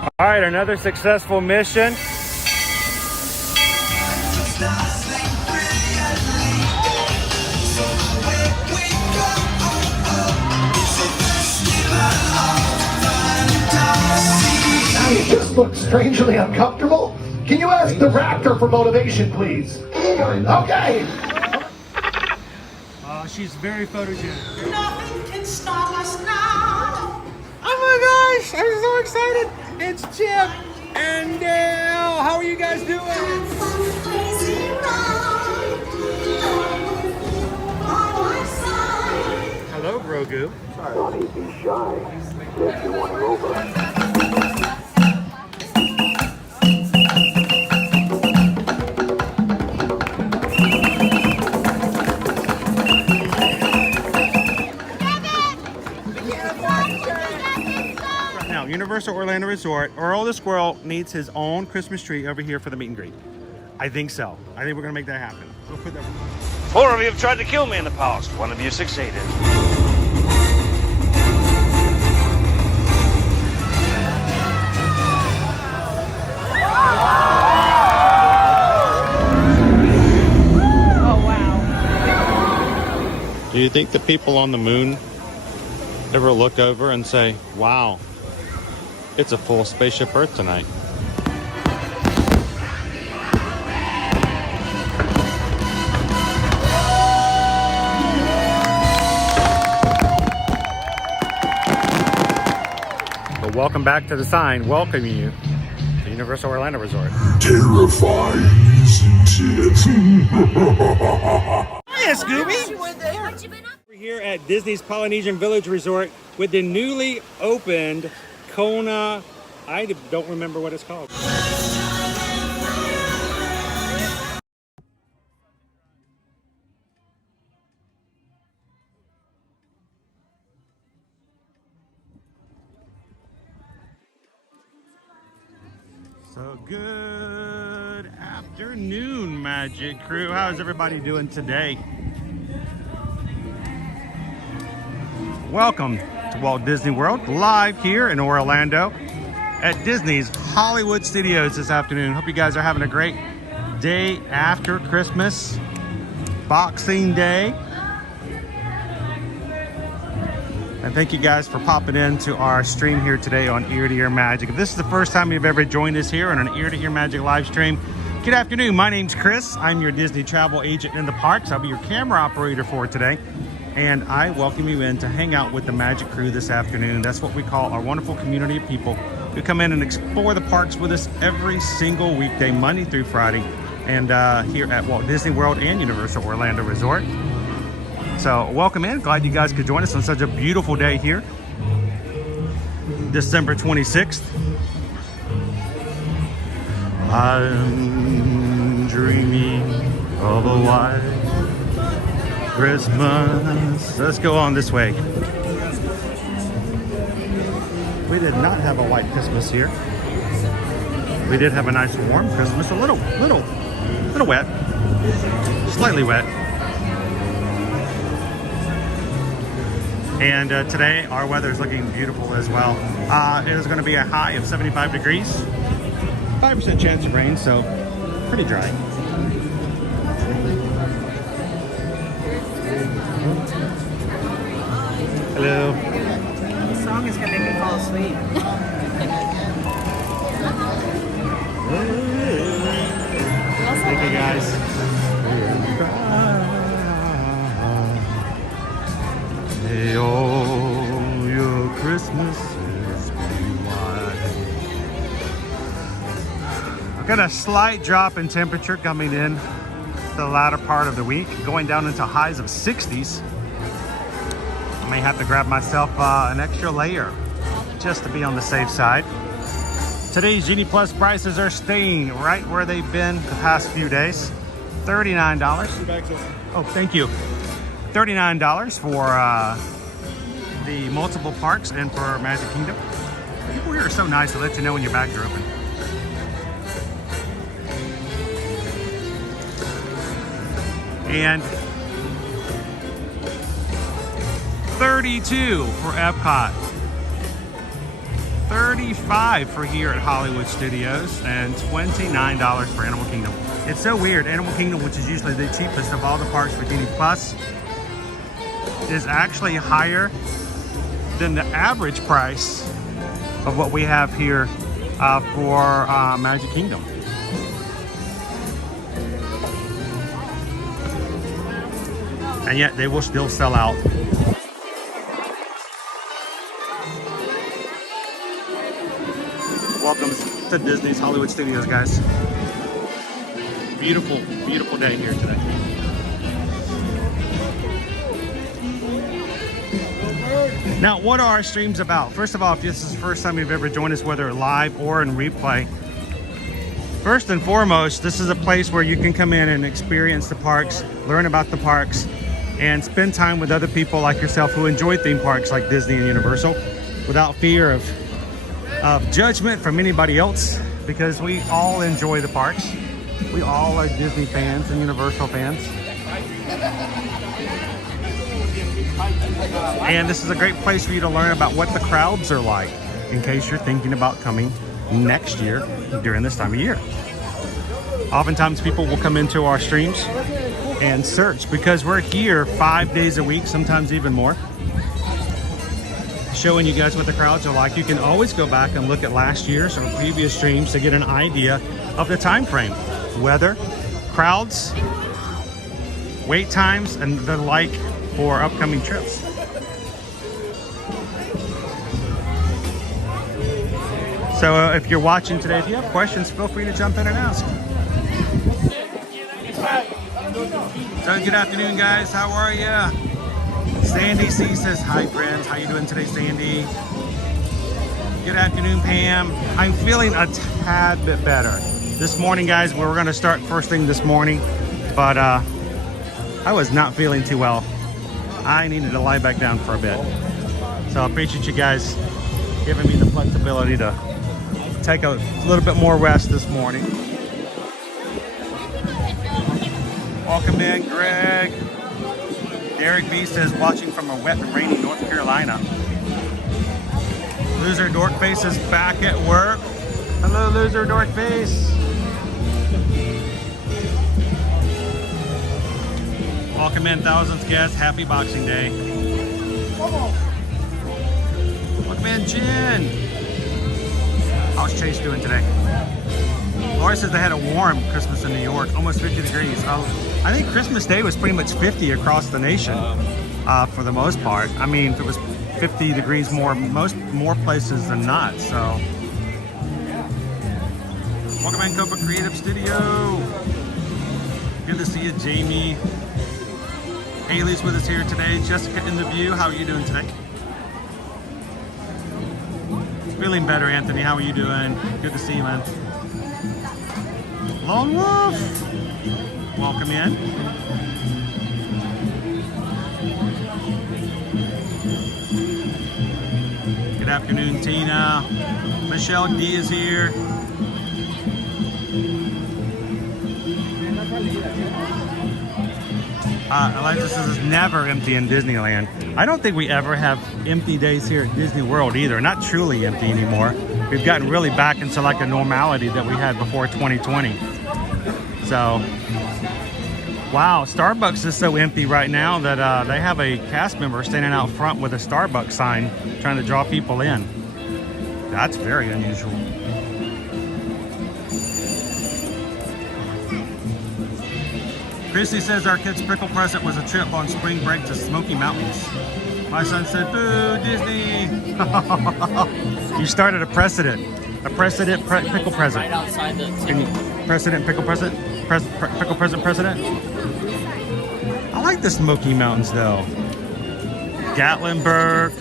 All right, another successful mission. You just look strangely uncomfortable. Can you ask the raptor for motivation, please? Okay. She's very photogenic. Nothing can stop us now. Oh my gosh, I'm so excited. It's Chip and Dale. How are you guys doing? Hello, Grogu. Don't be shy. If you want to over. Universal Orlando Resort, Earl the Squirrel needs his own Christmas tree over here for the meet and greet. I think so. I think we're gonna make that happen. We'll put that. 4 of you have tried to kill me in the past. 1 of you succeeded. Oh, wow. Do you think the people on the moon ever look over and say, wow, it's a full spaceship Earth tonight? But welcome back to the sign welcoming you to Universal Orlando Resort. Terrifying, isn't it? Hiya, Scooby! We're here at Disney's Polynesian Village Resort with the newly opened Kona, I don't remember what it's called. So good afternoon, Magic Crew. How's everybody doing today? Welcome to Walt Disney World, live here in Orlando at Disney's Hollywood Studios this afternoon. Hope you guys are having a great day after Christmas, Boxing Day. And thank you guys for popping into our stream here today on Ear to Ear Magic. If this is the first time you've ever joined us here on an Ear to Ear Magic live stream, good afternoon. My name's Chris. I'm your Disney travel agent in the parks. I'll be your camera operator for today. And I welcome you in to hang out with the Magic Crew this afternoon. That's what we call our wonderful community of people who come in and explore the parks with us every single weekday, Monday through Friday, and here at Walt Disney World and Universal Orlando Resort. So welcome in. Glad you guys could join us on such a beautiful day here, December 26th. I'm dreaming of a white Christmas. Let's go on this way. We did not have a white Christmas here. We did have a nice warm Christmas. A little wet, slightly wet. And today our weather is looking beautiful as well. It is going to be a high of 75 degrees, 5% chance of rain, so pretty dry. Hello. The song is going to make me fall asleep. Thank you guys. May all your Christmases be white. I've got a slight drop in temperature coming in the latter part of the week, going down into highs of 60s. I may have to grab myself an extra layer just to be on the safe side. Today's Genie Plus prices are staying right where they've been the past few days. $39. Oh, thank you. $39 for the multiple parks and for Magic Kingdom. People here are so nice to let you know when your bags are open. And $32 for Epcot. $35 for here at Hollywood Studios and $29 for Animal Kingdom. It's so weird. Animal Kingdom, which is usually the cheapest of all the parks for Genie Plus, is actually higher than the average price of what we have here for Magic Kingdom. And yet they will still sell out. Welcome to Disney's Hollywood Studios, guys. Beautiful, beautiful day here today. Now, what are our streams about? First of all, if this is the first time you've ever joined us, whether live or in replay, first and foremost, this is a place where you can come in and experience the parks, learn about the parks, and spend time with other people like yourself who enjoy theme parks like Disney and Universal without fear of judgment from anybody else, because we all enjoy the parks. We all are Disney fans and Universal fans. And this is a great place for you to learn about what the crowds are like in case you're thinking about coming next year during this time of year. Oftentimes people will come into our streams and search because we're here 5 days a week, sometimes even more, showing you guys what the crowds are like. You can always go back and look at last year's or previous streams to get an idea of the time frame, weather, crowds, wait times, and the like for upcoming trips. So if you're watching today, if you have questions, feel free to jump in and ask. So good afternoon, guys. How are ya? Sandy C says, hi friends. How you doing today, Sandy? Good afternoon, Pam. I'm feeling a tad bit better. This morning, guys, we were gonna start first thing this morning, but I was not feeling too well. I needed to lie back down for a bit. So I appreciate you guys giving me the flexibility to take a little bit more rest this morning. Welcome in, Greg. Derek B says, watching from a wet and rainy North Carolina. Loser Dorkface is back at work. Hello, Loser Dorkface. Welcome in, thousands guests. Happy Boxing Day. Welcome in, Jen. How's Chase doing today? Laura says they had a warm Christmas in New York, almost 50 degrees. I think Christmas Day was pretty much 50 across the nation for the most part. I mean, if it was 50 degrees more places than not, so. Welcome in, Copa Creative Studio. Good to see you, Jamie. Haley's with us here today. Jessica in the view. How are you doing today? Feeling better, Anthony. How are you doing? Good to see you, man. Lone Wolf. Welcome in. Good afternoon, Tina. Michelle D is here. Elijah says it's never empty in Disneyland. I don't think we ever have empty days here at Disney World either. Not truly empty anymore. We've gotten really back into like a normality that we had before 2020. So, wow, Starbucks is so empty right now that they have a cast member standing out front with a Starbucks sign trying to draw people in. That's very unusual. Christy says our kid's pickle present was a trip on spring break to Smoky Mountains. My son said, boo, Disney. You started a precedent pickle present. Right outside the Precedent pickle present? Pickle present precedent? I like the Smoky Mountains though. Gatlinburg.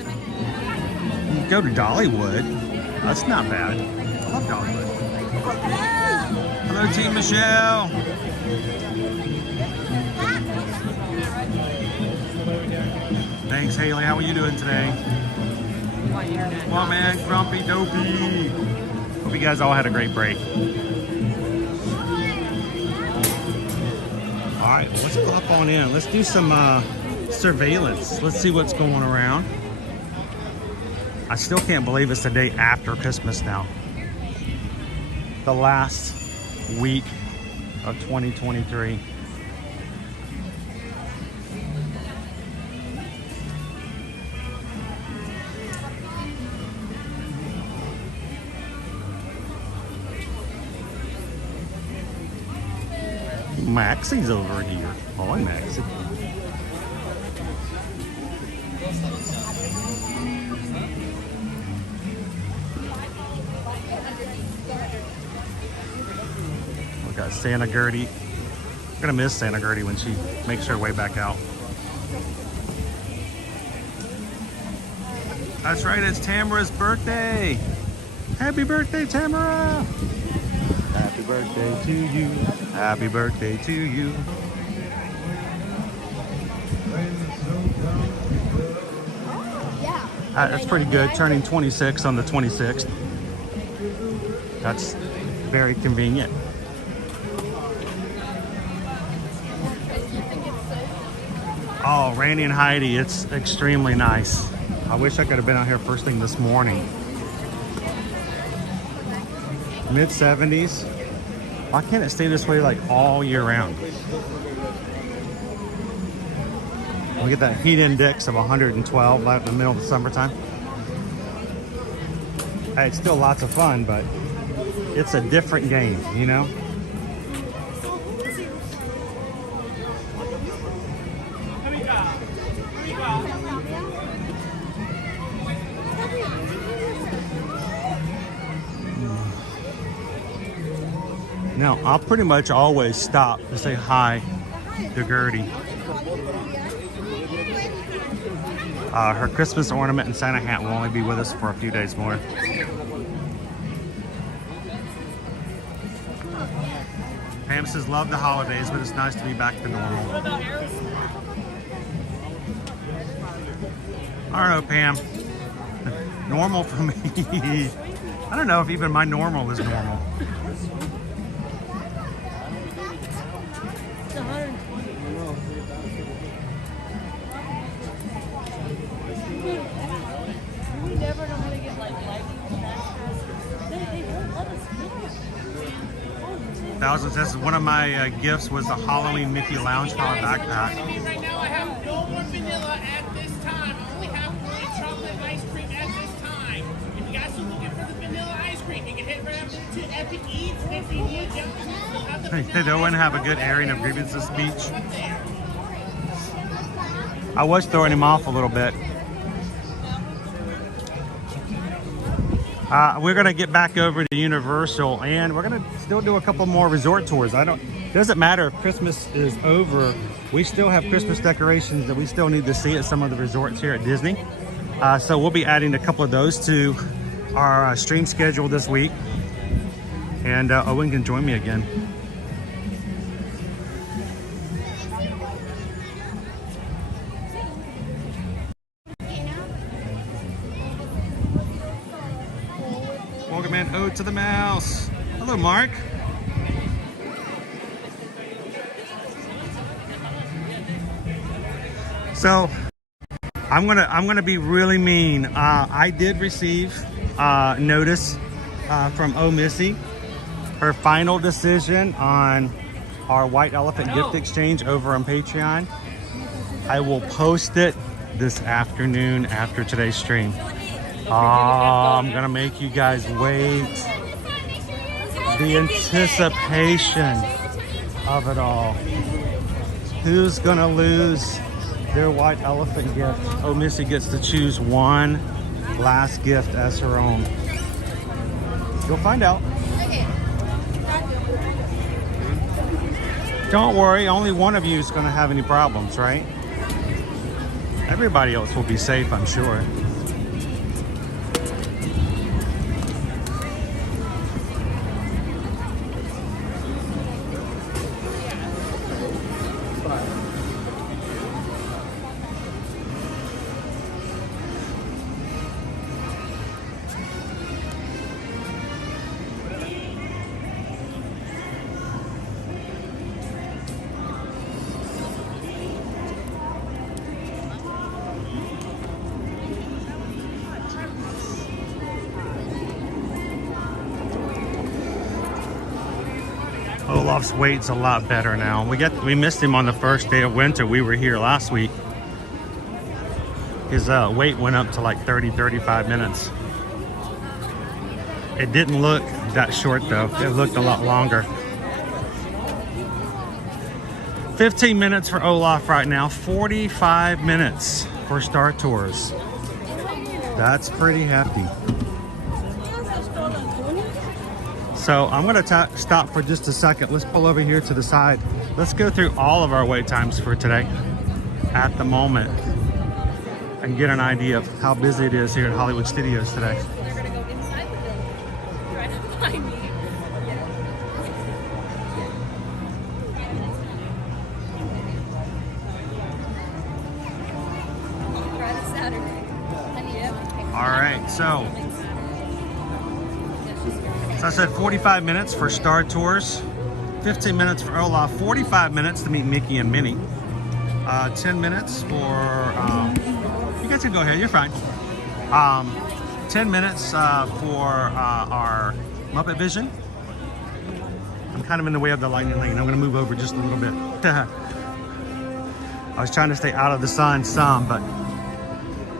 You go to Dollywood. That's not bad. I love Dollywood. Hello, Team Michelle. Thanks, Haley. How are you doing today? Come on, man. Grumpy Dopey. Hope you guys all had a great break. All right, let's pop on in. Let's do some surveillance. Let's see what's going around. I still can't believe it's the day after Christmas now. The last week of 2023. Maxie's over here. Oh, I'm Maxie. We got Santa Gertie. We're gonna miss Santa Gertie when she makes her way back out. That's right, it's Tamara's birthday. Happy birthday, Tamara! Happy birthday to you. Happy birthday to you. That's pretty good, turning 26 on the 26th. That's very convenient. Oh, Randy and Heidi, it's extremely nice. I wish I could have been out here first thing this morning. Mid 70s. Why can't it stay this way like all year round? We get that heat index of 112 right in the middle of the summertime. Hey, it's still lots of fun, but it's a different game, you know? Now, I'll pretty much always stop to say hi to Gertie. Her Christmas ornament and Santa hat will only be with us for a few days more. Pam says, love the holidays, but it's nice to be back to normal. I don't know, Pam. Normal for me. I don't know if even my normal is normal. Thousand says one of my gifts was the Halloween Mickey Lounge Collar backpack. Right now I have no more vanilla at this time. I only have white chocolate ice cream at this time. If you guys are looking for the vanilla ice cream, you can head right up to Epic Eats. And if you need Did Owen have a good airing of grievances speech? I was throwing him off a little bit. We're gonna get back over to Universal, and we're gonna still do a couple more resort tours. Doesn't matter if Christmas is over, we still have Christmas decorations that we still need to see at some of the resorts here at Disney. So we'll be adding a couple of those to our stream schedule this week. And Owen can join me again. Welcome in, Ode to the Mouse. Hello, Mark. So I'm gonna be really mean. I did receive notice from Missy, her final decision on our White Elephant gift exchange over on Patreon. I will post it this afternoon after today's stream. I'm gonna make you guys wait. The anticipation of it all. Who's gonna lose their White Elephant gift? Oh, Missy gets to choose one last gift as her own. You'll find out. Don't worry, only one of you is gonna have any problems, right? Everybody else will be safe, I'm sure. Olaf's weight's a lot better now. We missed him on the first day of winter. We were here last week. His weight went up to like 35 minutes. It didn't look that short though. It looked a lot longer. 15 minutes for Olaf right now. 45 minutes for Star Tours. That's pretty hefty. So I'm gonna stop for just a second. Let's pull over here to the side. Let's go through all of our wait times for today at the moment and get an idea of how busy it is here at Hollywood Studios today. They're gonna go inside the building, try to find me. Friday, Saturday. All right, so I said 45 minutes for Star Tours, 15 minutes for Olaf, 45 minutes to meet Mickey and Minnie, 10 minutes for, you guys can go ahead, you're fine. 10 minutes for our Muppet Vision. I'm kind of in the way of the lightning lane. I'm gonna move over just a little bit. I was trying to stay out of the sun some, but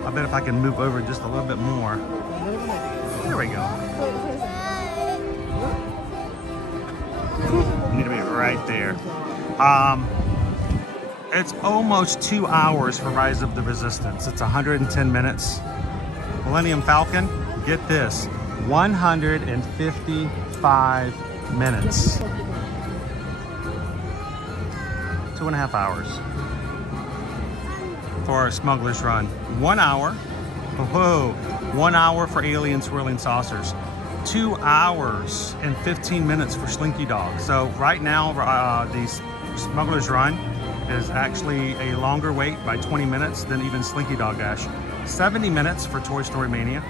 I bet if I can move over just a little bit more. There we go. Need to be right there. It's almost 2 hours for Rise of the Resistance. It's 110 minutes. Millennium Falcon, get this, 155 minutes. 2.5 hours for Smuggler's Run. 1 hour. Whoa, 1 hour for Alien Swirling Saucers. 2 hours and 15 minutes for Slinky Dog. So right now, the Smuggler's Run is actually a longer wait by 20 minutes than even Slinky Dog Dash. 70 minutes for Toy Story Mania.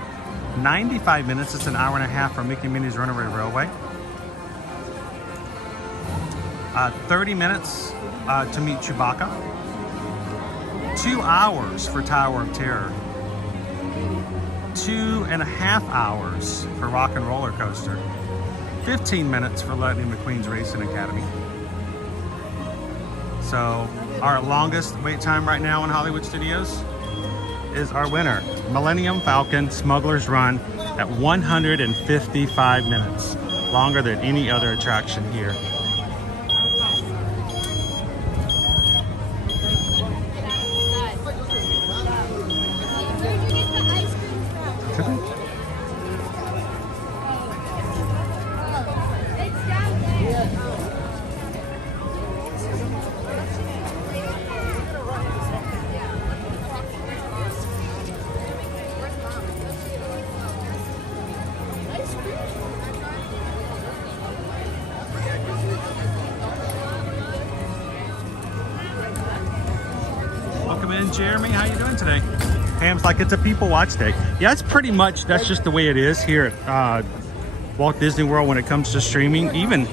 95 minutes, it's an hour and a half for Mickey and Minnie's Runaway Railway. 30 minutes to meet Chewbacca. 2 hours for Tower of Terror. 2.5 hours for Rock and Roller Coaster. 15 minutes for Lightning McQueen's Racing Academy. So our longest wait time right now in Hollywood Studios is our winner, Millennium Falcon Smuggler's Run at 155 minutes. Longer than any other attraction here. Welcome in, Jeremy. How you doing today? Pam's like, it's a people watch day. Yeah, it's pretty much, that's just the way it is here at Walt Disney World when it comes to streaming. Even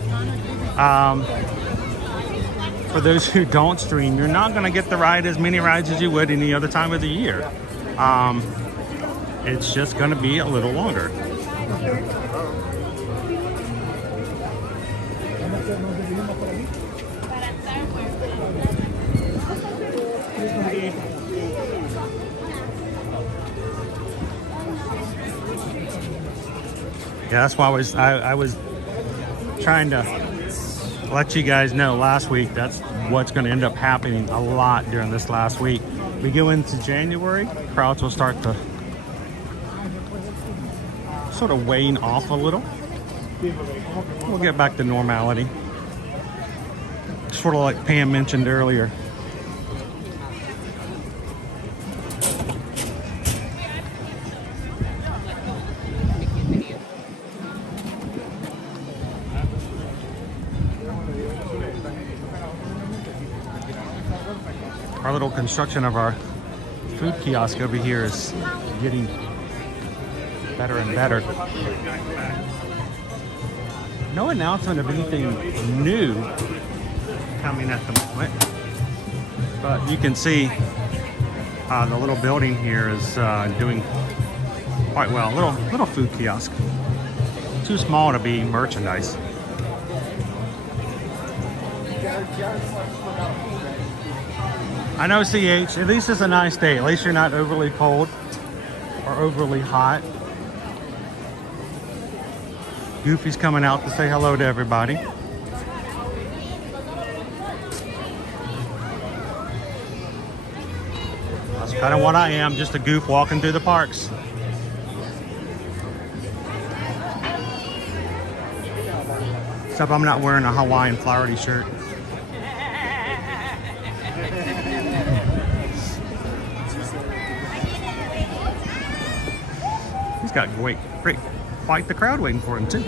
for those who don't stream, you're not going to get to ride as many rides as you would any other time of the year. It's just going to be a little longer. Yeah, that's why I was trying to let you guys know last week. That's what's going to end up happening a lot during this last week. We go into January, crowds will start to sort of wane off a little. We'll get back to normality. Sort of like Pam mentioned earlier. Our little construction of our food kiosk over here is getting better and better. No announcement of anything new coming at the moment, but you can see the little building here is doing quite well. Little food kiosk, too small to be merchandise. I know, CH, at least it's a nice day. At least you're not overly cold or overly hot. Goofy's coming out to say hello to everybody. That's kind of what I am, just a goof walking through the parks. Except I'm not wearing a Hawaiian flowery shirt. He's got quite the crowd waiting for him too.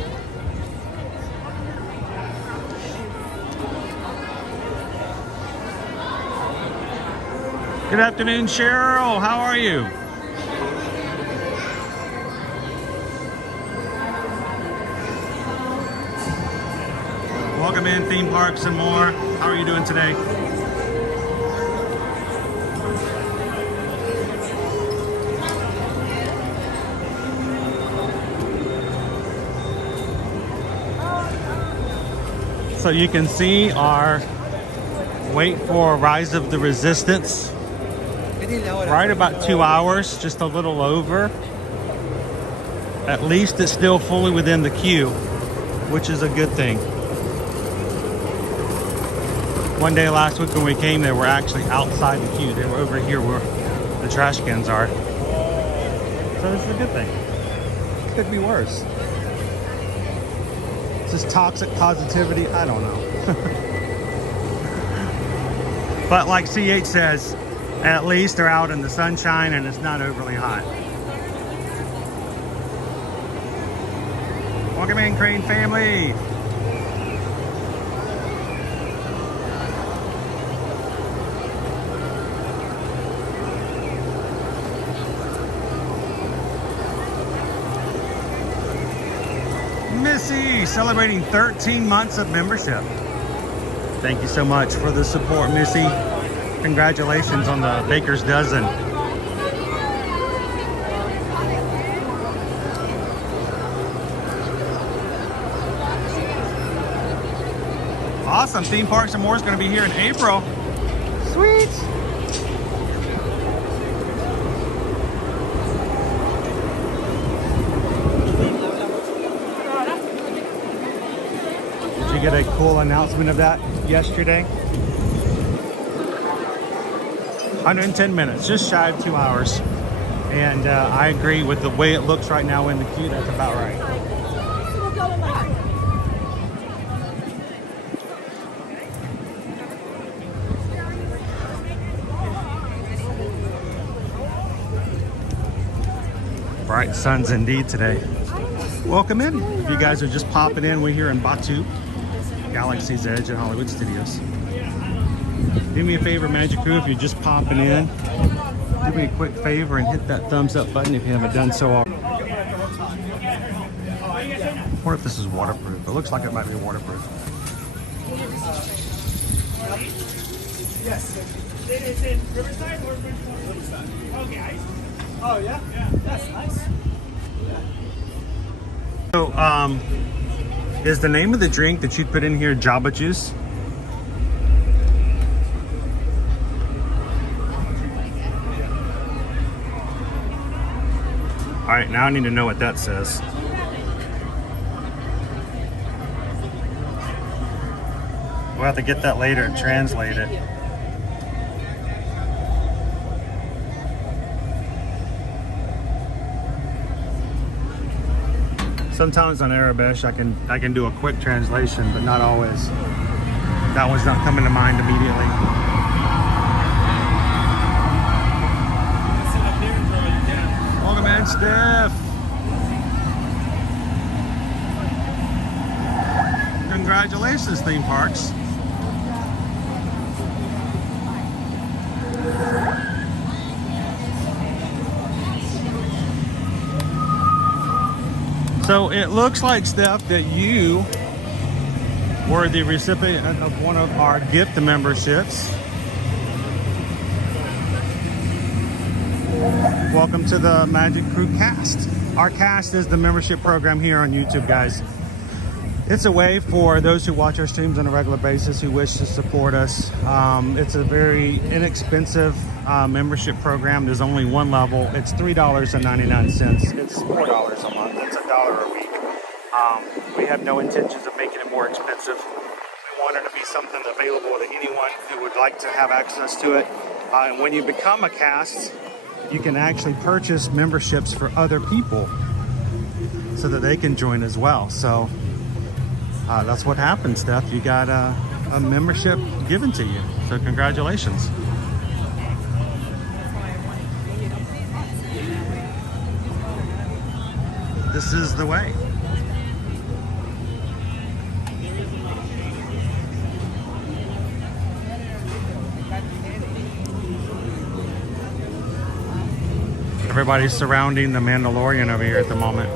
Good afternoon, Cheryl. How are you? Welcome in, Theme Parks and More. How are you doing today? So you can see our wait for Rise of the Resistance. Right about 2 hours, just a little over. At least it's still fully within the queue, which is a good thing. One day last week when we came, they were actually outside the queue. They were over here where the trash cans are. So this is a good thing. Could be worse. Is this toxic positivity? I don't know. But like CH says, at least they're out in the sunshine and it's not overly hot. Welcome in, Crane family. Missy, celebrating 13 months of membership. Thank you so much for the support, Missy. Congratulations on the Baker's Dozen. Awesome. Theme Parks and More is going to be here in April. Sweet. Did you get a cool announcement of that yesterday? 110 minutes, just shy of 2 hours. And I agree with the way it looks right now in the queue, that's about right. Bright suns indeed today. Welcome in. If you guys are just popping in, we're here in Batu, Galaxy's Edge at Hollywood Studios. Do me a favor, Magic Crew, if you're just popping in, do me a quick favor and hit that thumbs up button if you haven't done so already. Or if this is waterproof. It looks like it might be waterproof. Yes. It's in Riverside or Riverside? Okay. Oh, yeah? Yeah. That's nice. So, is the name of the drink that you put in here Jamba Juice? All right, now I need to know what that says. We'll have to get that later and translate it. Sometimes on Arabic I can do a quick translation, but not always. That one's not coming to mind immediately. Welcome in, Steph. Congratulations, Theme Parks. So it looks like, Steph, that you were the recipient of one of our gift memberships. Welcome to the Magic Crew cast. Our cast is the membership program here on YouTube, guys. It's a way for those who watch our streams on a regular basis who wish to support us. It's a very inexpensive membership program. There's only one level. It's $3.99. It's $4 a month. It's $1 a week. We have no intentions of making it more expensive. We want it to be something available to anyone who would like to have access to it. And when you become a cast, you can actually purchase memberships for other people so that they can join as well. So that's what happens, Steph. You got a membership given to you. So congratulations. This is the way. Everybody's surrounding the Mandalorian over here at the moment.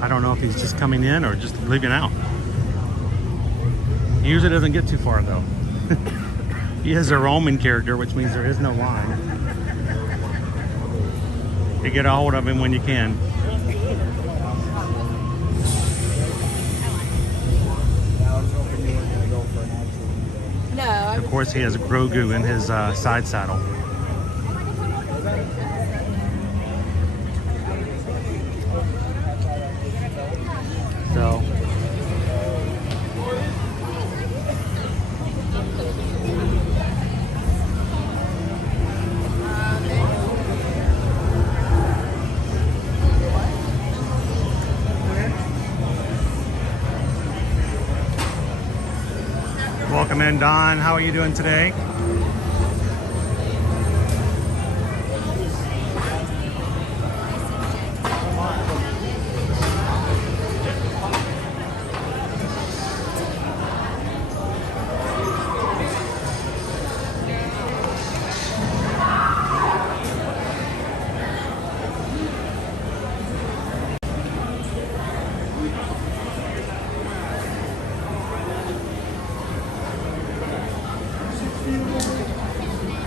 I don't know if he's just coming in or just leaving out. He usually doesn't get too far though. He is a Roman character, which means there is no line. You get a hold of him when you can. No. Of course, he has Grogu in his side saddle. So welcome in, Don. How are you doing today?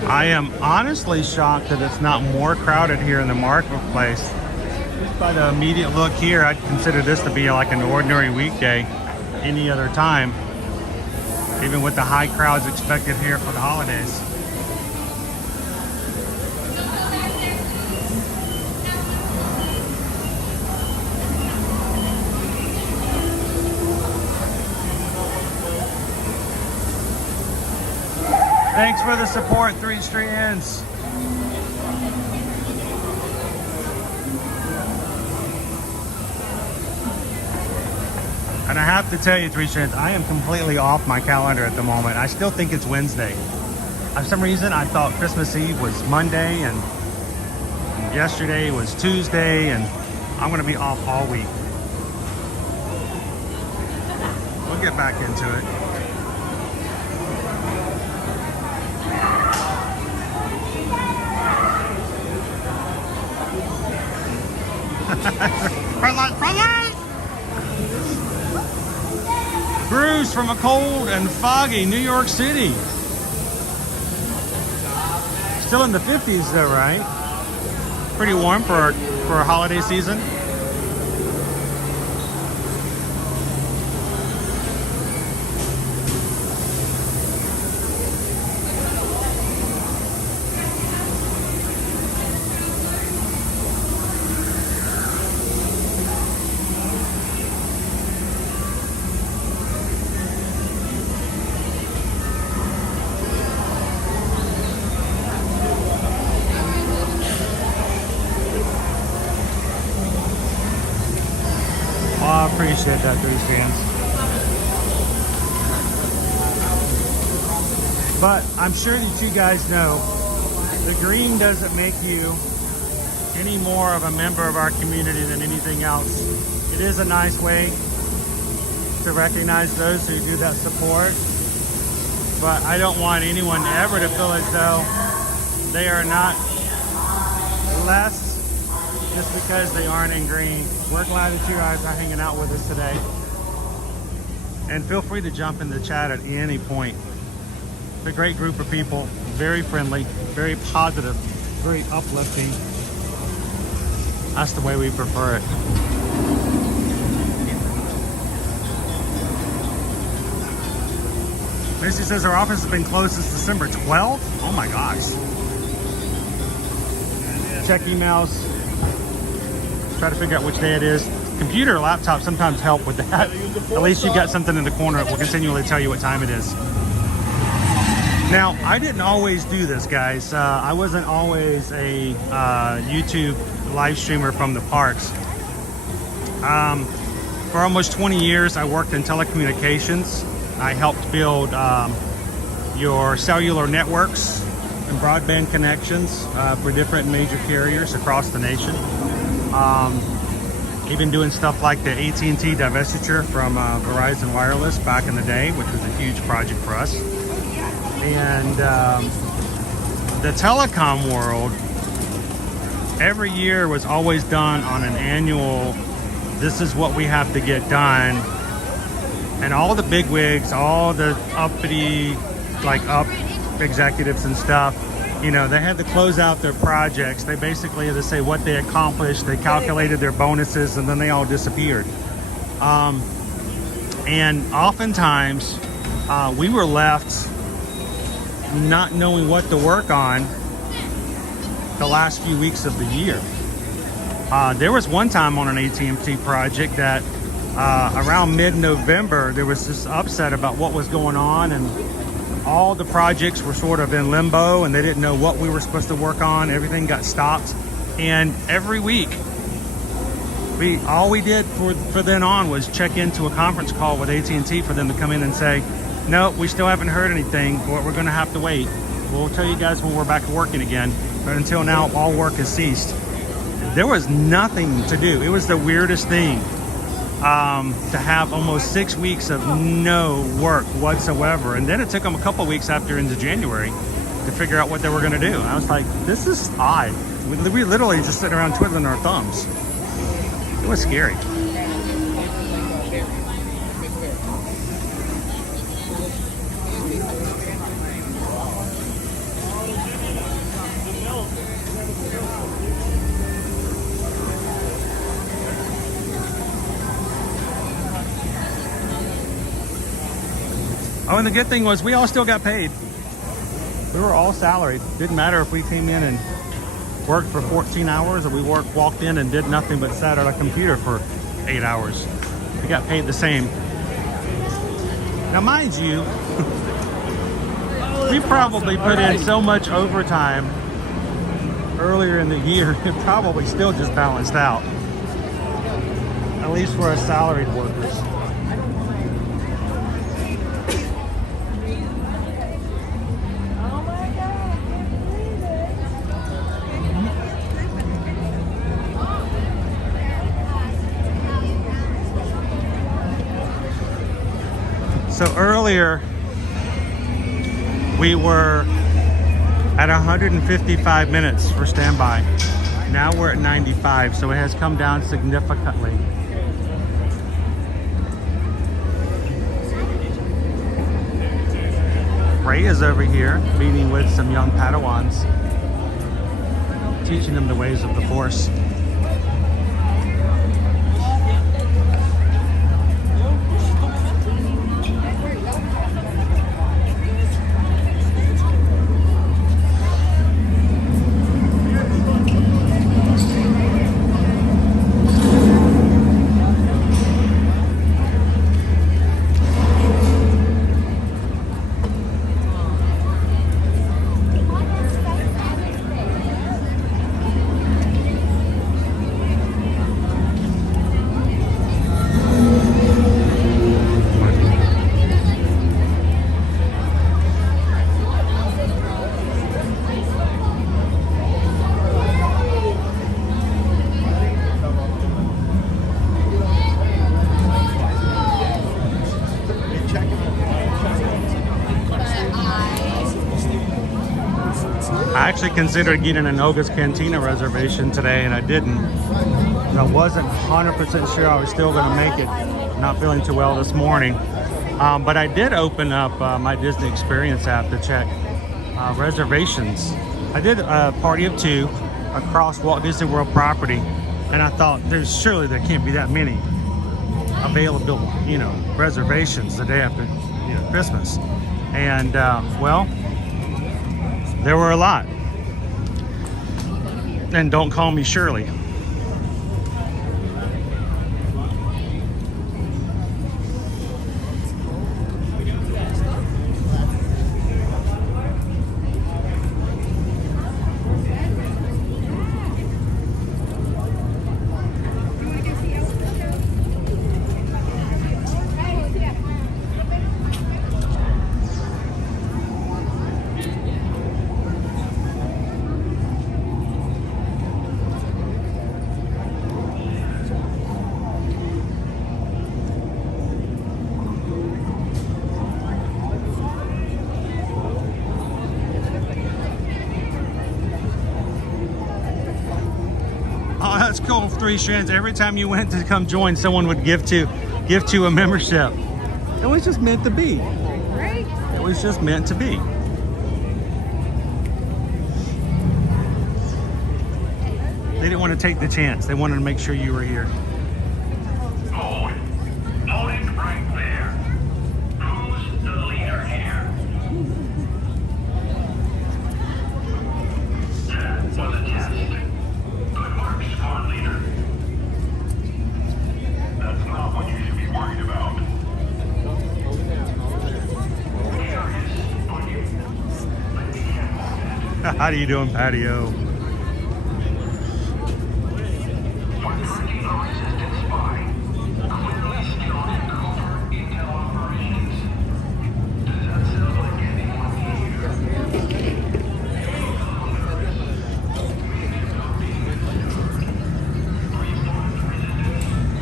I am honestly shocked that it's not more crowded here in the marketplace. Just by the immediate look here, I'd consider this to be like an ordinary weekday any other time, even with the high crowds expected here for the holidays. Thanks for the support, 3 Strands. And I have to tell you, 3 Strands, I am completely off my calendar at the moment. I still think it's Wednesday. For some reason, I thought Christmas Eve was Monday and yesterday was Tuesday, and I'm gonna be off all week. We'll get back into it. Bruce from a cold and foggy New York City. Still in the 50s though, right? Pretty warm for a holiday season. I appreciate that, 3 Strands. But I'm sure that you guys know the green doesn't make you any more of a member of our community than anything else. It is a nice way to recognize those who do that support. But I don't want anyone ever to feel as though they are not less just because they aren't in green. We're glad that you guys are hanging out with us today. And feel free to jump in the chat at any point. It's a great group of people, very friendly, very positive, very uplifting. That's the way we prefer it. Missy says our office has been closed since December 12th. Oh my gosh. Check emails. Try to figure out which day it is. Computer or laptop sometimes help with that. At least you've got something in the corner that will continually tell you what time it is. Now, I didn't always do this, guys. I wasn't always a YouTube live streamer from the parks. For almost 20 years, I worked in telecommunications. I helped build your cellular networks and broadband connections for different major carriers across the nation. Even doing stuff like the AT&T divestiture from Verizon Wireless back in the day, which was a huge project for us. And the telecom world, every year was always done on an annual, this is what we have to get done. And all the bigwigs, all the uppity, like up executives and stuff, you know, they had to close out their projects. They basically had to say what they accomplished. They calculated their bonuses, and then they all disappeared. And oftentimes, we were left not knowing what to work on the last few weeks of the year. There was one time on an AT&T project that around mid-November, there was this upset about what was going on, and all the projects were sort of in limbo, and they didn't know what we were supposed to work on. Everything got stopped. And every week, all we did for then on was check into a conference call with AT&T for them to come in and say, no, we still haven't heard anything, or we're going to have to wait. We'll tell you guys when we're back working again. But until now, all work has ceased. There was nothing to do. It was the weirdest thing to have almost 6 weeks of no work whatsoever. And then it took them a couple weeks after into January to figure out what they were going to do. And I was like, this is odd. We literally just sitting around twiddling our thumbs. It was scary. Oh, and the good thing was we all still got paid. We were all salaried. Didn't matter if we came in and worked for 14 hours or we walked in and did nothing but sat at a computer for 8 hours. We got paid the same. Now, mind you, we probably put in so much overtime earlier in the year, it probably still just balanced out. At least for us salaried workers. So earlier, we were at 155 minutes for standby. Now we're at 95, so it has come down significantly. Ray is over here meeting with some young Padawans, teaching them the ways of the Force. I actually considered getting an Oga's Cantina reservation today, and I didn't. I wasn't 100% sure I was still going to make it. Not feeling too well this morning. But I did open up my Disney Experience app to check reservations. I did a party of 2 across Walt Disney World property, and I thought surely there can't be that many available, reservations the day after Christmas. And well, there were a lot. And don't call me Shirley. Oh, that's cool. 3 Strands. Every time you went to come join, someone would give to a membership. It was just meant to be. Right? It was just meant to be. They didn't want to take the chance. They wanted to make sure you were here. Hold it right there. Who's the leader here? That was a test. Good work, squad leader. That's not what you should be worried about. How do you doing, Patio?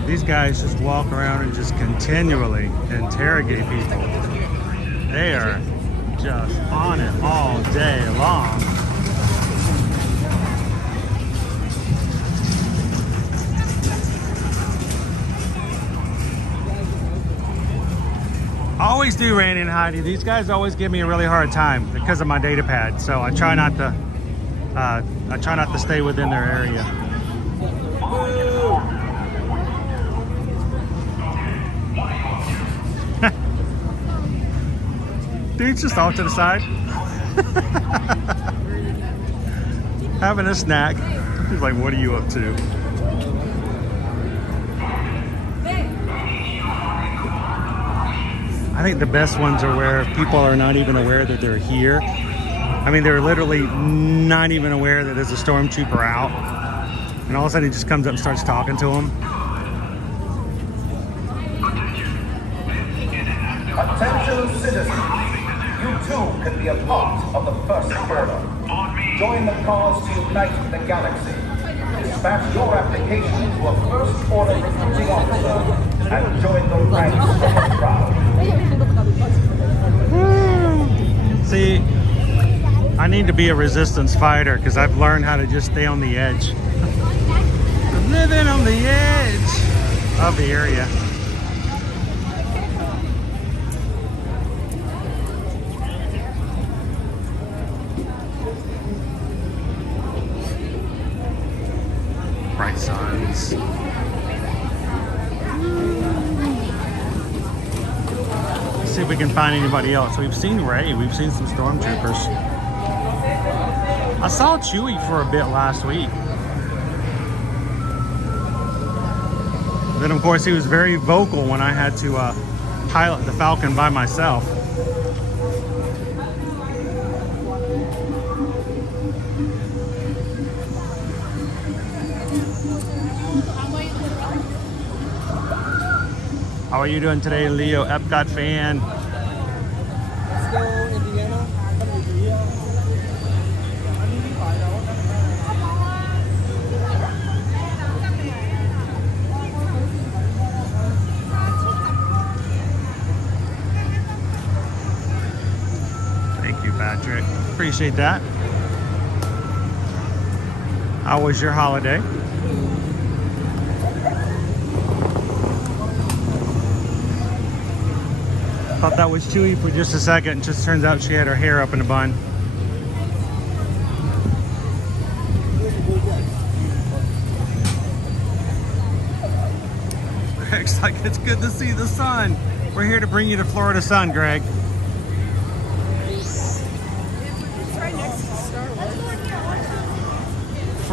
These guys just walk around and just continually interrogate people. They are just on it all day long. I always do, Randy and Heidi. These guys always give me a really hard time because of my data pad, so I try not to stay within their area. Dude's just off to the side. Having a snack. He's like, what are you up to? I think the best ones are where people are not even aware that they're here. I mean, they're literally not even aware that there's a stormtrooper out. And all of a sudden he just comes up and starts talking to them. Attention citizens, you too can be a part of the First Order. Join the cause to unite the galaxy. Dispatch your application to a First Order recruiting officer and join the ranks of the crowd. See, I need to be a resistance fighter because I've learned how to just stay on the edge. I'm living on the edge of the area. Bright suns. Let's see if we can find anybody else. We've seen Ray. We've seen some stormtroopers. I saw Chewie for a bit last week. Then, of course, he was very vocal when I had to pilot the Falcon by myself. How are you doing today, Leo, Epcot fan? Let's go, Indiana. Thank you, Patrick. Appreciate that. How was your holiday? Thought that was Chewie for just a second. It just turns out she had her hair up in a bun. Greg's like, it's good to see the sun. We're here to bring you the Florida sun, Greg.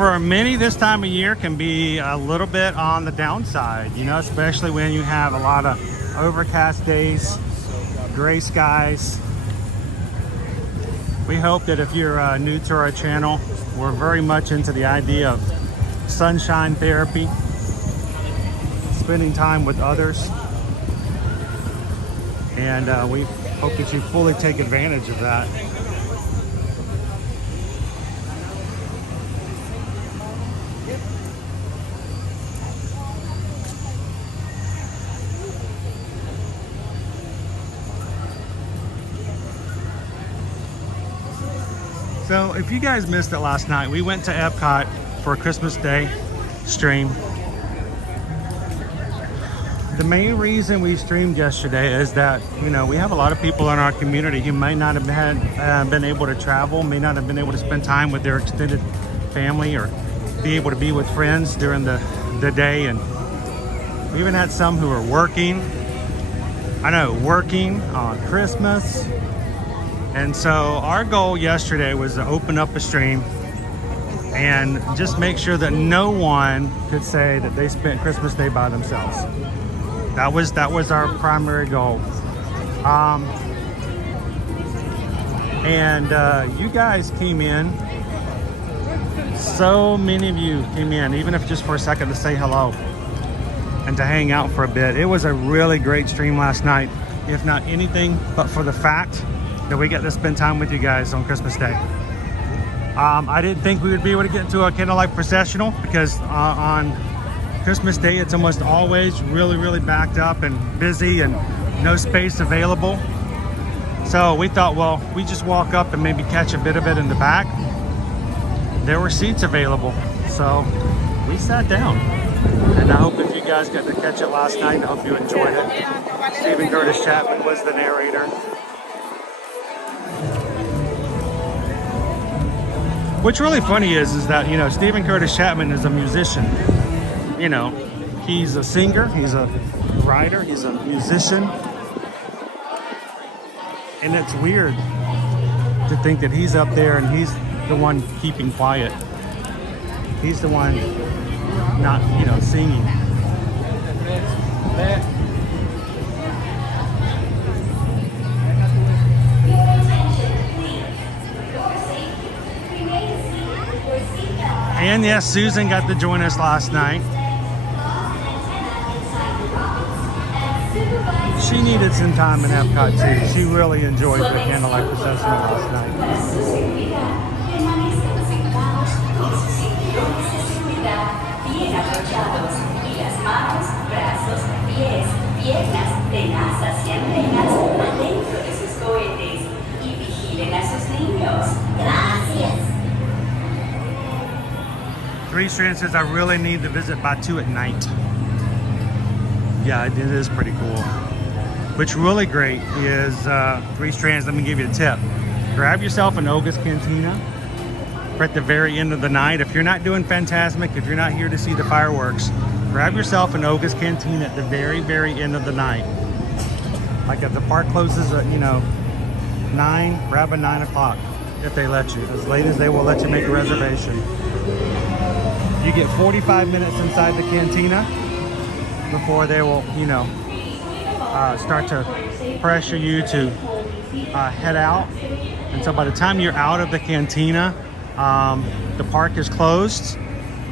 for many, this time of year can be a little bit on the downside, you know, especially when you have a lot of overcast days, gray skies. We hope that if you're new to our channel, we're very much into the idea of sunshine therapy, spending time with others, and we hope that you fully take advantage of that. So if you guys missed it last night, we went to Epcot for a Christmas Day stream. The main reason we streamed yesterday is that, you know, we have a lot of people in our community who may not have been able to travel, may not have been able to spend time with their extended family or be able to be with friends during the day. And we even had some who were working. Working on Christmas. And so our goal yesterday was to open up a stream and just make sure that no one could say that they spent Christmas Day by themselves. That was our primary goal. You guys came in. So many of you came in, even if just for a second, to say hello and to hang out for a bit. It was a really great stream last night, if not anything but for the fact that we get to spend time with you guys on Christmas Day. I didn't think we would be able to get into a candlelight processional because on Christmas Day it's almost always really backed up and busy and no space available. So we thought, well, we just walk up and maybe catch a bit of it in the back. There were seats available, so we sat down. And I hope if you guys got to catch it last night, I hope you enjoyed it. Stephen Curtis Chapman was the narrator. What's really funny is that, you know, Stephen Curtis Chapman is a musician. You know, he's a singer, he's a writer, he's a musician. And it's weird to think that he's up there and he's the one keeping quiet. He's the one not, you know, singing. And yes, Susan got to join us last night. She needed some time in Epcot too. She really enjoyed the candlelight procession last night. Three Strand says, I really need to visit Batu at night. Yeah, it is pretty cool. What's really great is Three Strands. Let me give you a tip. Grab yourself an Olga's Cantina at the very end of the night. If you're not doing Fantasmic, if you're not here to see the fireworks, grab yourself an Olga's Cantina at the very end of the night. Like if the park closes at, you know, 9, grab a 9 o'clock if they let you. As late as they will let you make a reservation. You get 45 minutes inside the cantina before they will, you know, start to pressure you to head out. And so by the time you're out of the cantina, the park is closed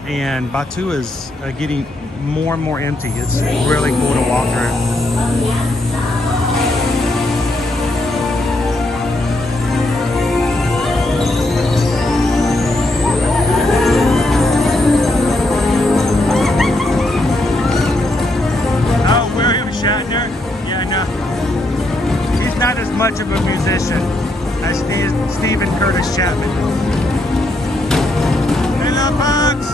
and Batu is getting more and more empty. It's really cool to walk through. Much of a musician as Stephen Curtis Chapman. Hello, Bugs!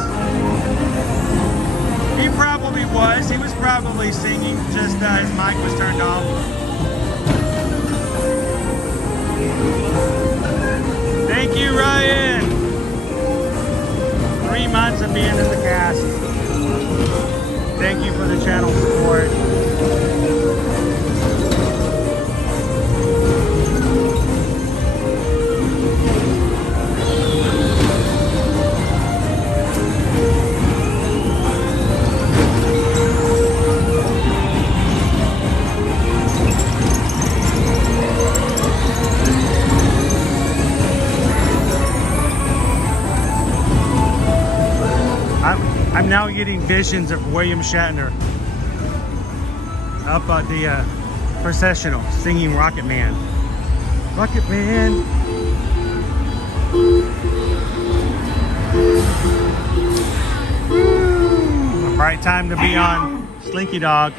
He probably was. He was probably singing just his mic was turned off. Thank you, Ryan! 3 months of being in the cast. Thank you for the channel support. getting visions of William Shatner up at the processional singing Rocket Man. Rocket Man. Woo. A bright time to be on Slinky Dog.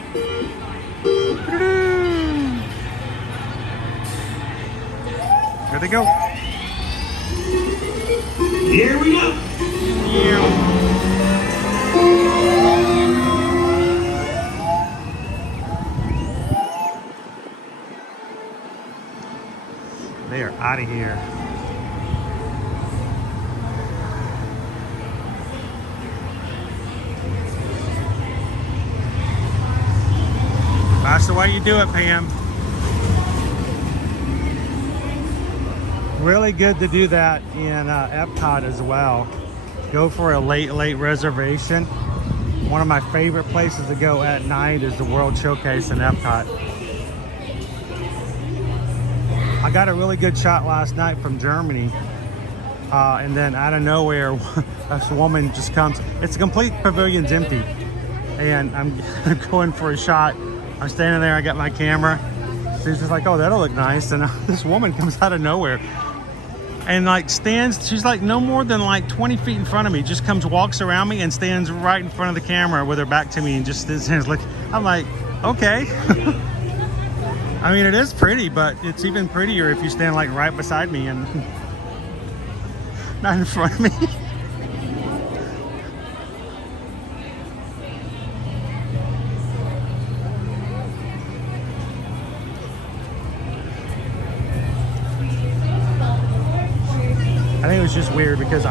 Here they go. Here we go. They are out of here. That's the way you do it, Pam. Really good to do that in Epcot as well. Go for a late reservation. One of my favorite places to go at night is the World Showcase in Epcot. I got a really good shot last night from Germany. And then out of nowhere, this woman just comes. It's a complete pavilion's empty. And I'm going for a shot. I'm standing there, I got my camera. She's just like, oh, that'll look nice. And this woman comes out of nowhere and like stands, she's like no more than like 20 feet in front of me, just comes, walks around me and stands right in front of the camera with her back to me and just stands looking. I'm like, okay. I mean, it is pretty, but it's even prettier if you stand like right beside me and not in front of me. I think it was just weird because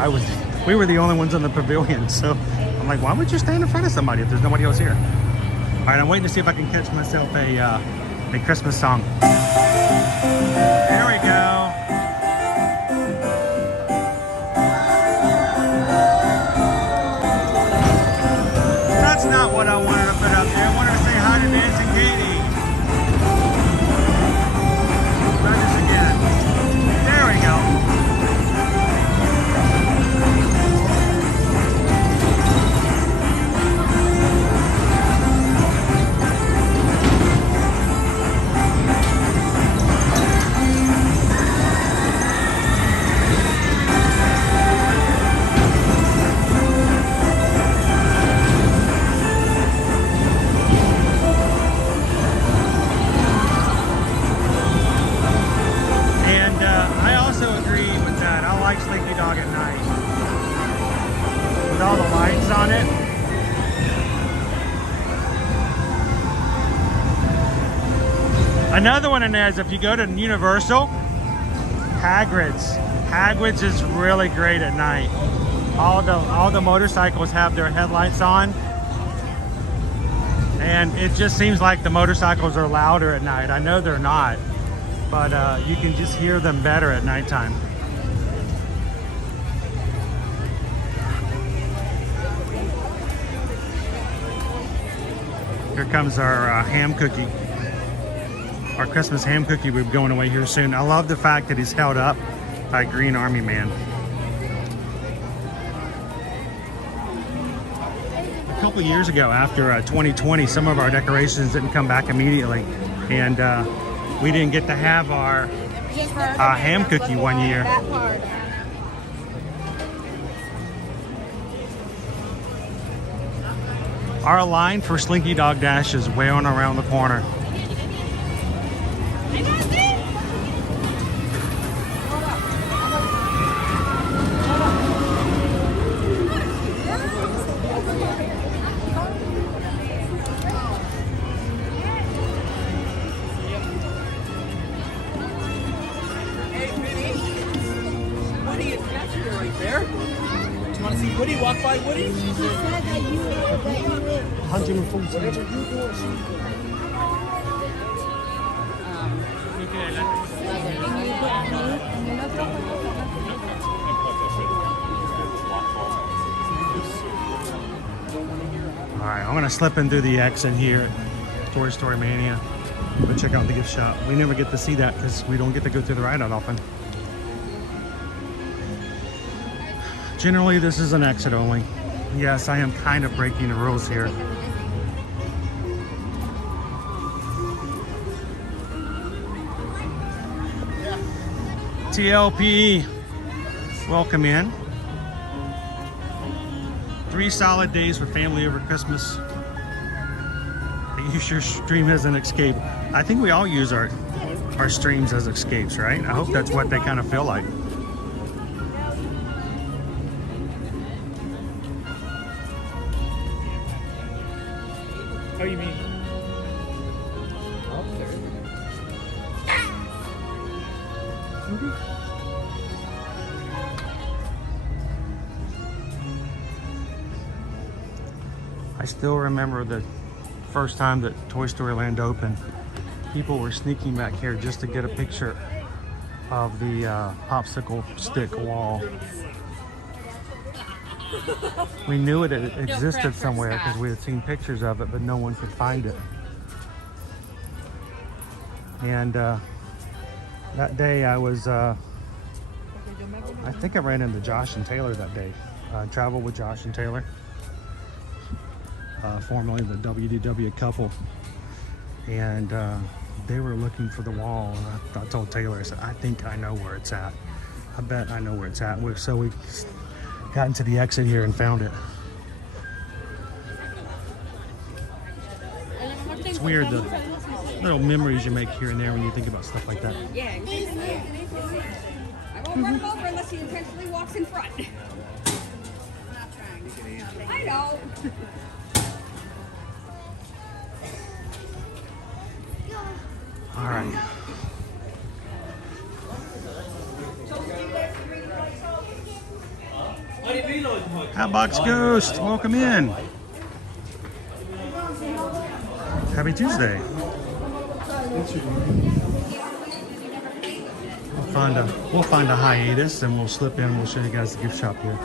we were the only ones in the pavilion. So I'm like, why would you stand in front of somebody if there's nobody else here? All right, I'm waiting to see if I can catch myself a Christmas song. There we go. That's not what I wanted to put up there. I wanted to say hi to Dancing Katie. Try this again. There we go. Another one in there is if you go to Universal, Hagrid's is really great at night. All the motorcycles have their headlights on, and it just seems like the motorcycles are louder at night. I know they're not, but you can just hear them better at nighttime. Here comes our ham cookie. Our Christmas ham cookie will be going away here soon. I love the fact that he's held up by Green Army Man. A couple years ago, after 2020, some of our decorations didn't come back immediately, and we didn't get to have our ham cookie one year. Our line for Slinky Dog Dash is way on around the corner. Woody, walk by Woody. She said that you 140. All right, I'm gonna slip in through the exit here at Toy Story Mania. Go check out the gift shop. We never get to see that because we don't get to go through the ride that often. Generally, this is an exit only. Yes, I am kind of breaking the rules here. TLP, welcome in. 3 solid days for family over Christmas. Use your stream as an escape. I think we all use our streams as escapes, right? I hope that's what they kind of feel like. Oh, you mean? I still remember the first time that Toy Story Land opened. People were sneaking back here just to get a picture of the popsicle stick wall. We knew it existed somewhere because we had seen pictures of it, but no one could find it. And that day I was, I think I ran into Josh and Taylor that day. Traveled with Josh and Taylor, formerly the WDW couple. And they were looking for the wall. I told Taylor, I said, I think I know where it's at. I bet I know where it's at. So we got into the exit here and found it. It's weird, the little memories you make here and there when you think about stuff like that. Yeah. I won't run him over unless he intentionally walks in front. I know. All right. Hatbox Ghost, welcome in. Happy Tuesday. We'll find a hiatus and we'll slip in. We'll show you guys the gift shop here.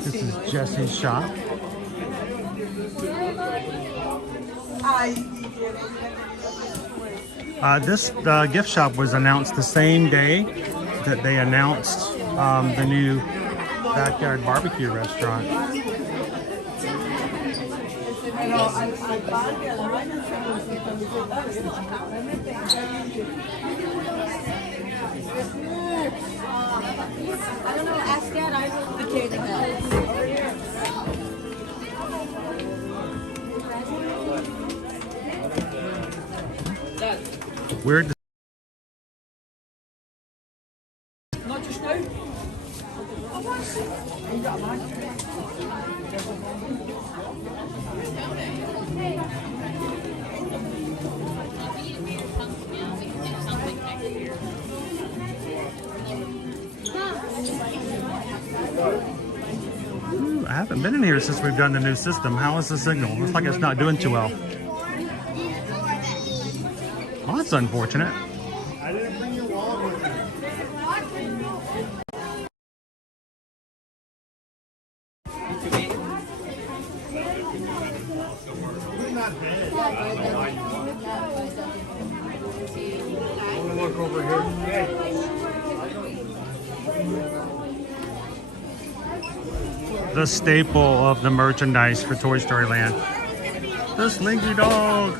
This is Jesse's shop. This gift shop was announced the same day that they announced the new backyard barbecue restaurant. I don't know, ask Dad, I will be the hell. Weird. I haven't been in here since we've done the new system. How is the signal? Looks like it's not doing too well. Well, that's unfortunate. I didn't bring your wallet with me. We're not bad. I want to look over here. The staple of the merchandise for Toy Story Land. The Slinky Dog.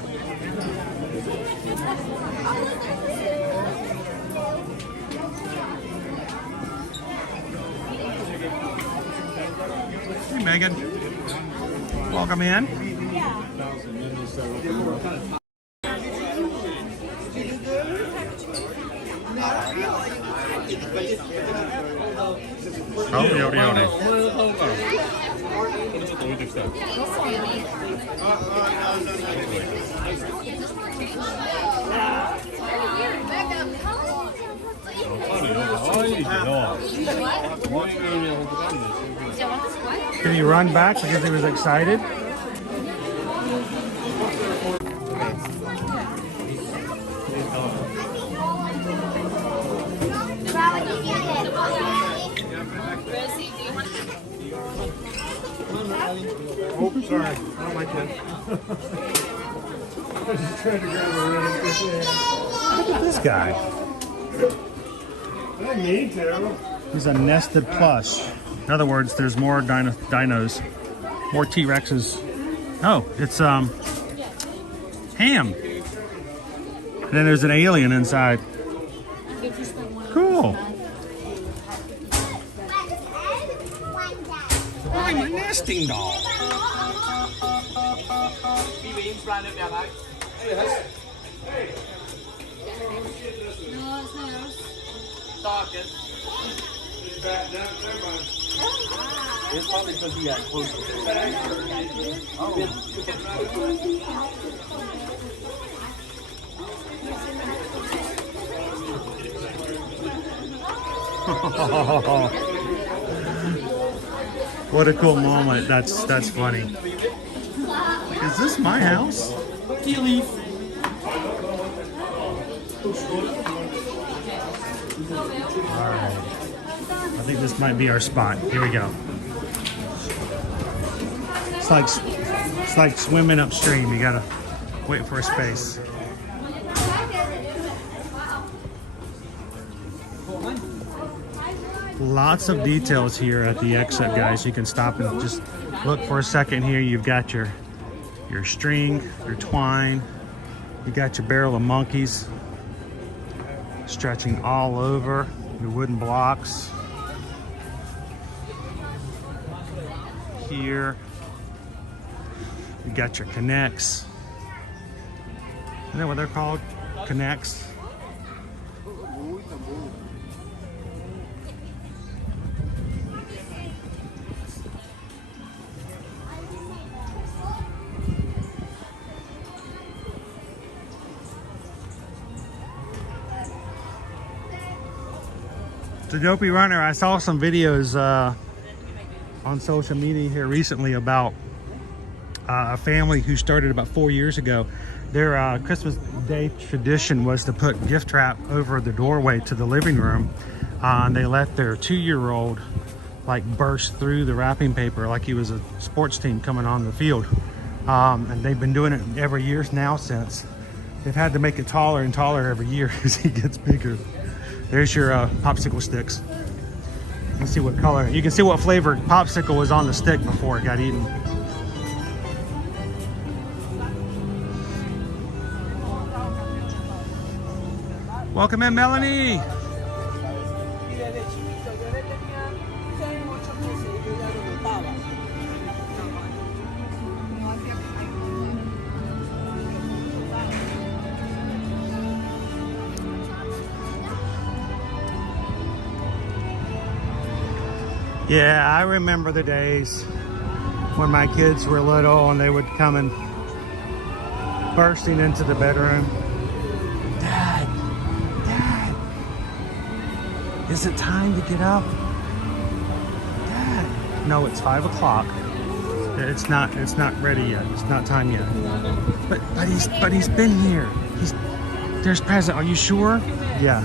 Hey, Megan. Welcome in. Howdy, howdy, howdy. Did he run back because he was excited? Look at this guy. I need to. He's a nested plush. In other words, there's more dinos, more T-Rexes. Oh, it's Ham. And then there's an alien inside. Cool. I'm a nesting doll. It's probably because he got close to What a cool moment. That's funny. Is this my house? Tea leaf. Alright. I think this might be our spot. Here we go. It's like swimming upstream. You gotta wait for a space. Lots of details here at the exit, guys. You can stop and just look for a second here. You've got your string, your twine. You got your barrel of monkeys stretching all over your wooden blocks. Here, you got your connects. Isn't that what they're called? Connects. The Dopey Runner, I saw some videos on social media here recently about a family who started about 4 years ago. Their Christmas Day tradition was to put gift wrap over the doorway to the living room. And they let their 2-year-old like burst through the wrapping paper like he was a sports team coming on the field. And they've been doing it every year now since. They've had to make it taller and taller every year as he gets bigger. There's your popsicle sticks. You can see what color, you can see what flavor popsicle was on the stick before it got eaten. Welcome in, Melanie. Yeah, I remember the days when my kids were little and they would come and bursting into the bedroom. Dad, is it time to get up? Dad, no, it's 5 o'clock. It's not ready yet. It's not time yet. But he's been here. There's present. Are you sure? Yeah,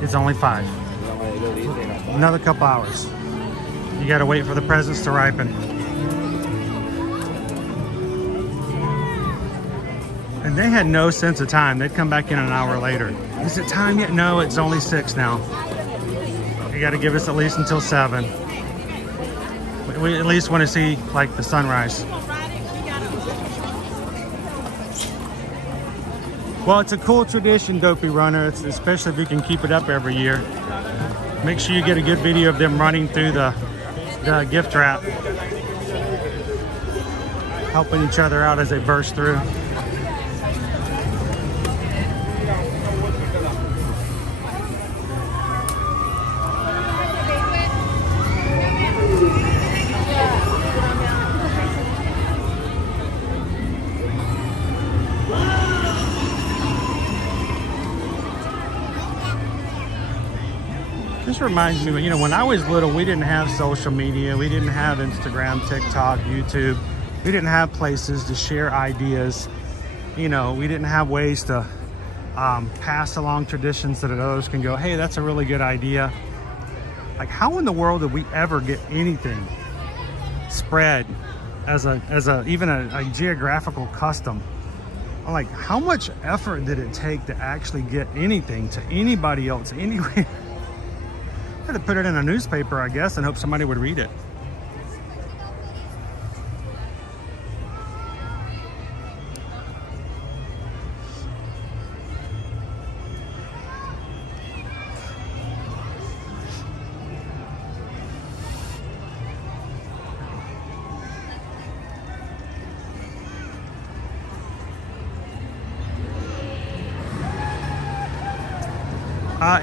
it's only 5. Another couple hours. You gotta wait for the presents to ripen. And they had no sense of time. They'd come back in an hour later. Is it time yet? No, it's only 6 now. You gotta give us at least until 7. We at least want to see like the sunrise. Well, it's a cool tradition, Dopey Runner, especially if you can keep it up every year. Make sure you get a good video of them running through the gift wrap, helping each other out as they burst through. This reminds me, you know, when I was little, we didn't have social media. We didn't have Instagram, TikTok, YouTube. We didn't have places to share ideas. You know, we didn't have ways to pass along traditions so that others can go, hey, that's a really good idea. Like, how in the world did we ever get anything spread as even a geographical custom? I'm like, how much effort did it take to actually get anything to anybody else anywhere? I had to put it in a newspaper, I guess, and hope somebody would read it.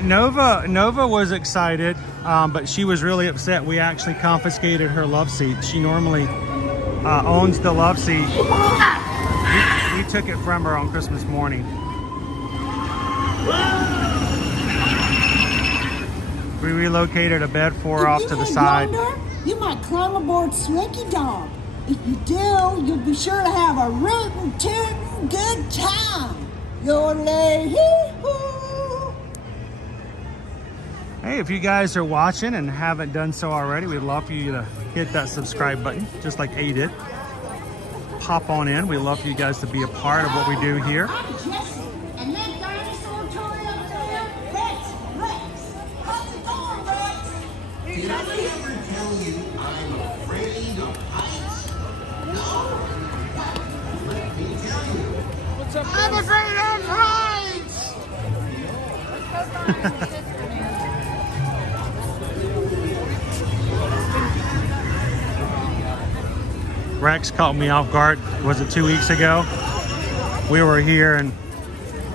Nova was excited, but she was really upset. We actually confiscated her love seat. She normally owns the love seat. We took it from her on Christmas morning. We relocated a bed for her off to the side. You might climb aboard Slinky Dog. If you do, you'll be sure to have a rootin' tootin' good time. Hee-hoo. Hey, if you guys are watching and haven't done so already, we'd love for you to hit that subscribe button, just like A did. Pop on in. We'd love for you guys to be a part of what we do here. And that dinosaur toy up there, that's Rex. How's it going, Rex? Did I ever tell you I'm afraid of heights? No. Let me tell you. What's up, I'm afraid of heights! Rex caught me off guard. Was it 2 weeks ago? We were here and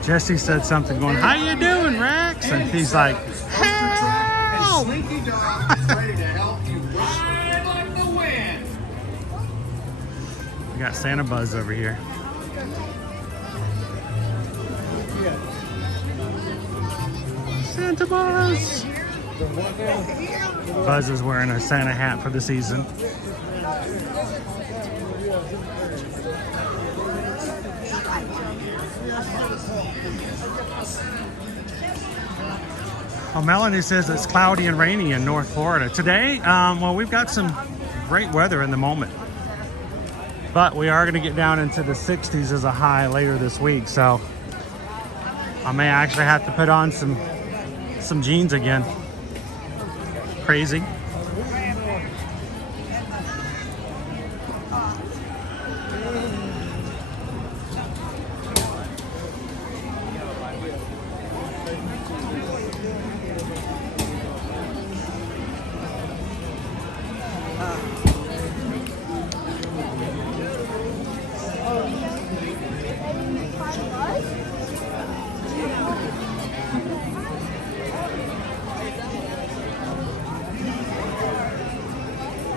Jesse said something going, "How you doing, Rex?" And he's like, "Help!" Slinky Dog is ready to help you ride like the wind. We got Santa Buzz over here. Santa Buzz! Buzz is wearing a Santa hat for the season. Oh, Melanie says it's cloudy and rainy in North Florida. Today, well, we've got some great weather in the moment. But we are going to get down into the 60s as a high later this week. So I may actually have to put on some jeans again. Crazy.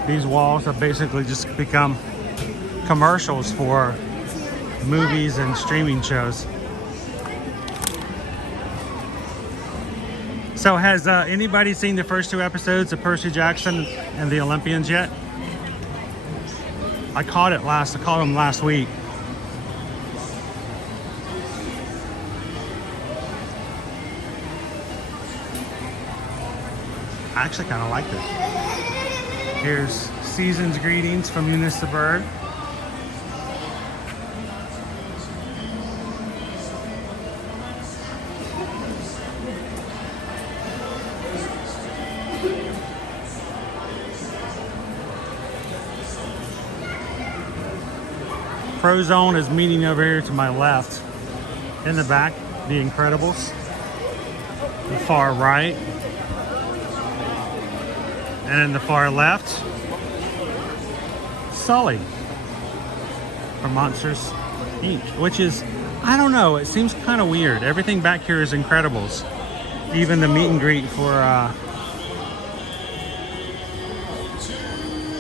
These walls have basically just become commercials for movies and streaming shows. So has anybody seen the first 2 episodes of Percy Jackson and the Olympians yet? I caught them last week. I actually kind of liked it. Here's season's greetings from Eunice the Bird. Frozone is meeting over here to my left. In the back, The Incredibles. The far right. And in the far left, Sully from Monsters, Inc. Which is, I don't know, it seems kind of weird. Everything back here is Incredibles. Even the meet and greet for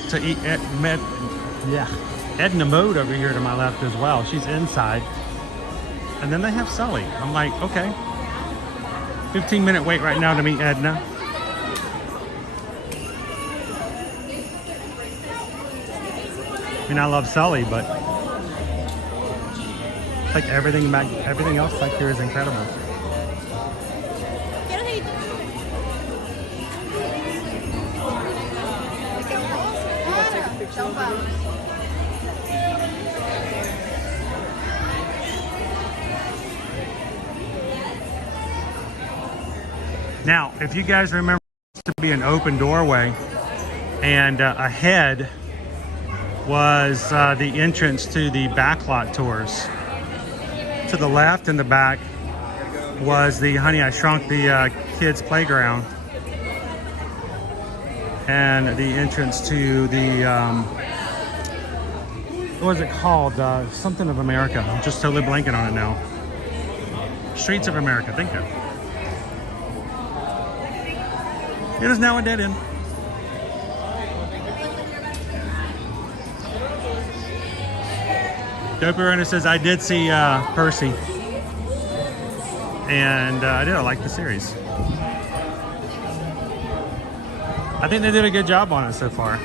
to eat Edna Mode over here to my left as well. She's inside. And then they have Sully. I'm like, okay. 15-minute wait right now to meet Edna. I mean, I love Sully, but it's like everything else back here is incredible. Now, if you guys remember, it used to be an open doorway, and ahead was the entrance to the backlot tours. To the left in the back was the Honey I Shrunk the Kids playground, and the entrance to the what was it called? Something of America. I'm just totally blanking on it now. Streets of America, think of. It is now a dead end. Dopey Runner says, I did see Percy. And I did. I like the series. I think they did a good job on it so far.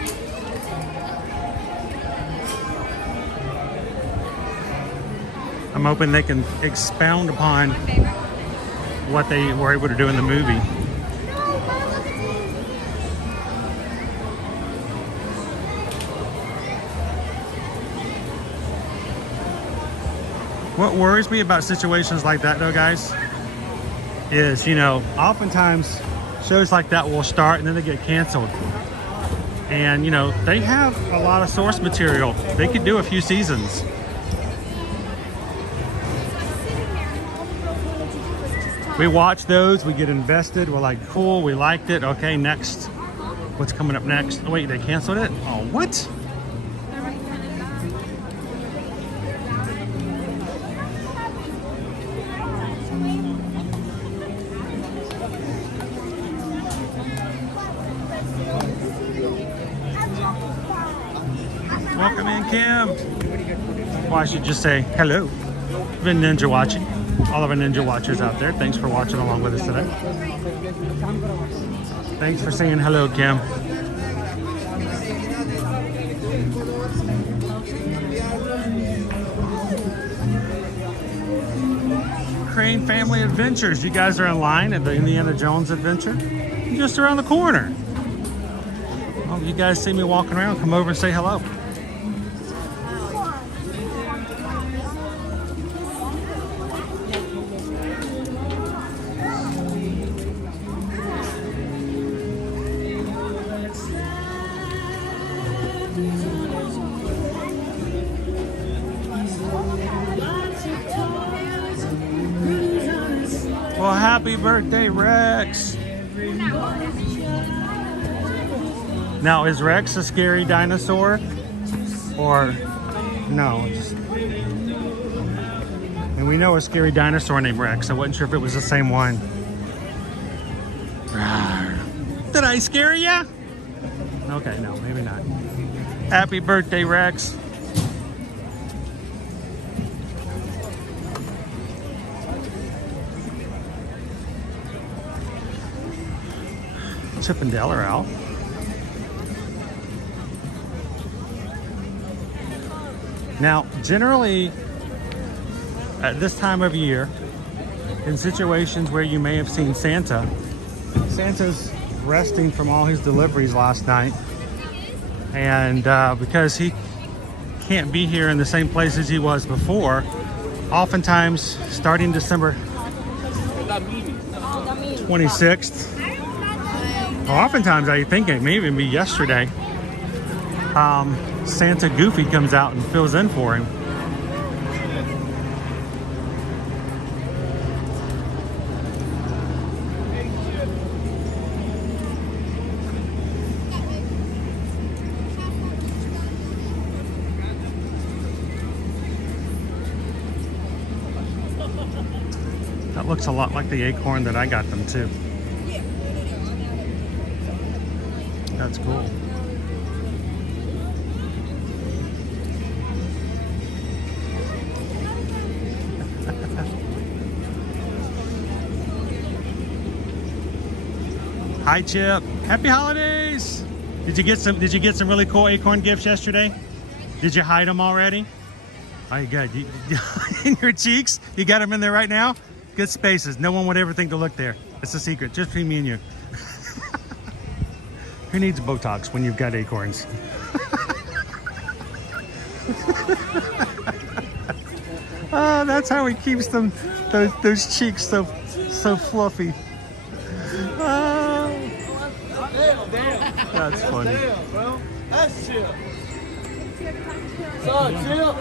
I'm hoping they can expound upon what they were able to do in the movie. What worries me about situations like that, though, guys, is, you know, oftentimes shows like that will start and then they get canceled. And, you know, they have a lot of source material. They could do a few seasons. We watch those, we get invested, we're like, cool, we liked it. Okay, next. What's coming up next? Oh, wait, they canceled it? Oh, what? Welcome in, Kim. Well, I should just say hello. I've been ninja watching. All of our ninja watchers out there, thanks for watching along with us today. Thanks for saying hello, Kim. Crane Family Adventures. You guys are in line at the Indiana Jones adventure. Just around the corner. Well, you guys see me walking around, come over and say hello. Well, happy birthday, Rex. Now, is Rex a scary dinosaur? Or no? And we know a scary dinosaur named Rex. I wasn't sure if it was the same one. Did I scare ya? Okay, no, maybe not. Happy birthday, Rex. Chip and Dale are out. Now, generally, at this time of year, in situations where you may have seen Santa, Santa's resting from all his deliveries last night. And because he can't be here in the same place as he was before, oftentimes, starting December 26th, oftentimes I think it may even be yesterday, Santa Goofy comes out and fills in for him. That looks a lot like the acorn that I got them too. That's cool. Hi, Chip. Happy holidays. Did you get some really cool acorn gifts yesterday? Did you hide them already? Oh, you got in your cheeks. You got them in there right now. Good spaces. No one would ever think to look there. It's a secret, just between me and you. Who needs Botox when you've got acorns? Oh, that's how he keeps them, those cheeks so fluffy. That's funny. Damn, bro. That's chill. So, chill.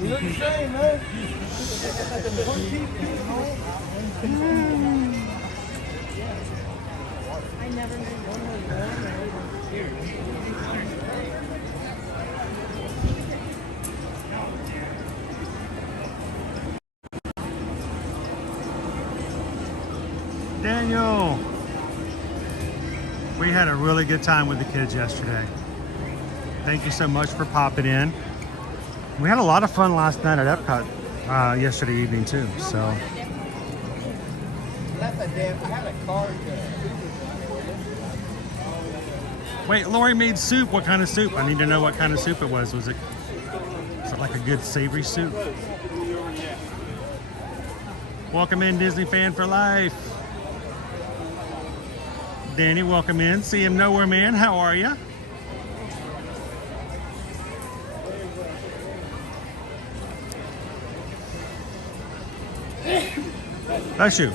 You look the same, man. I never knew. Daniel, we had a really good time with the kids yesterday. Thank you so much for popping in. We had a lot of fun last night at Epcot yesterday evening too. So. Wait, Lori made soup. What kind of soup? I need to know what kind of soup it was. Was it like a good savory soup? Welcome in, Disney fan for life. Danny, welcome in. See him nowhere, man. How are you? Bless you.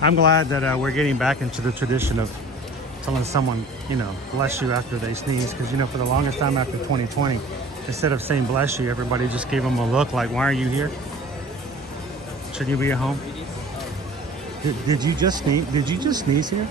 I'm glad that we're getting back into the tradition of telling someone, you know, bless you after they sneeze, because, you know, for the longest time after 2020, instead of saying bless you, everybody just gave them a look like, why are you here? Should you be at home? Did you just sneeze? Did you just sneeze here?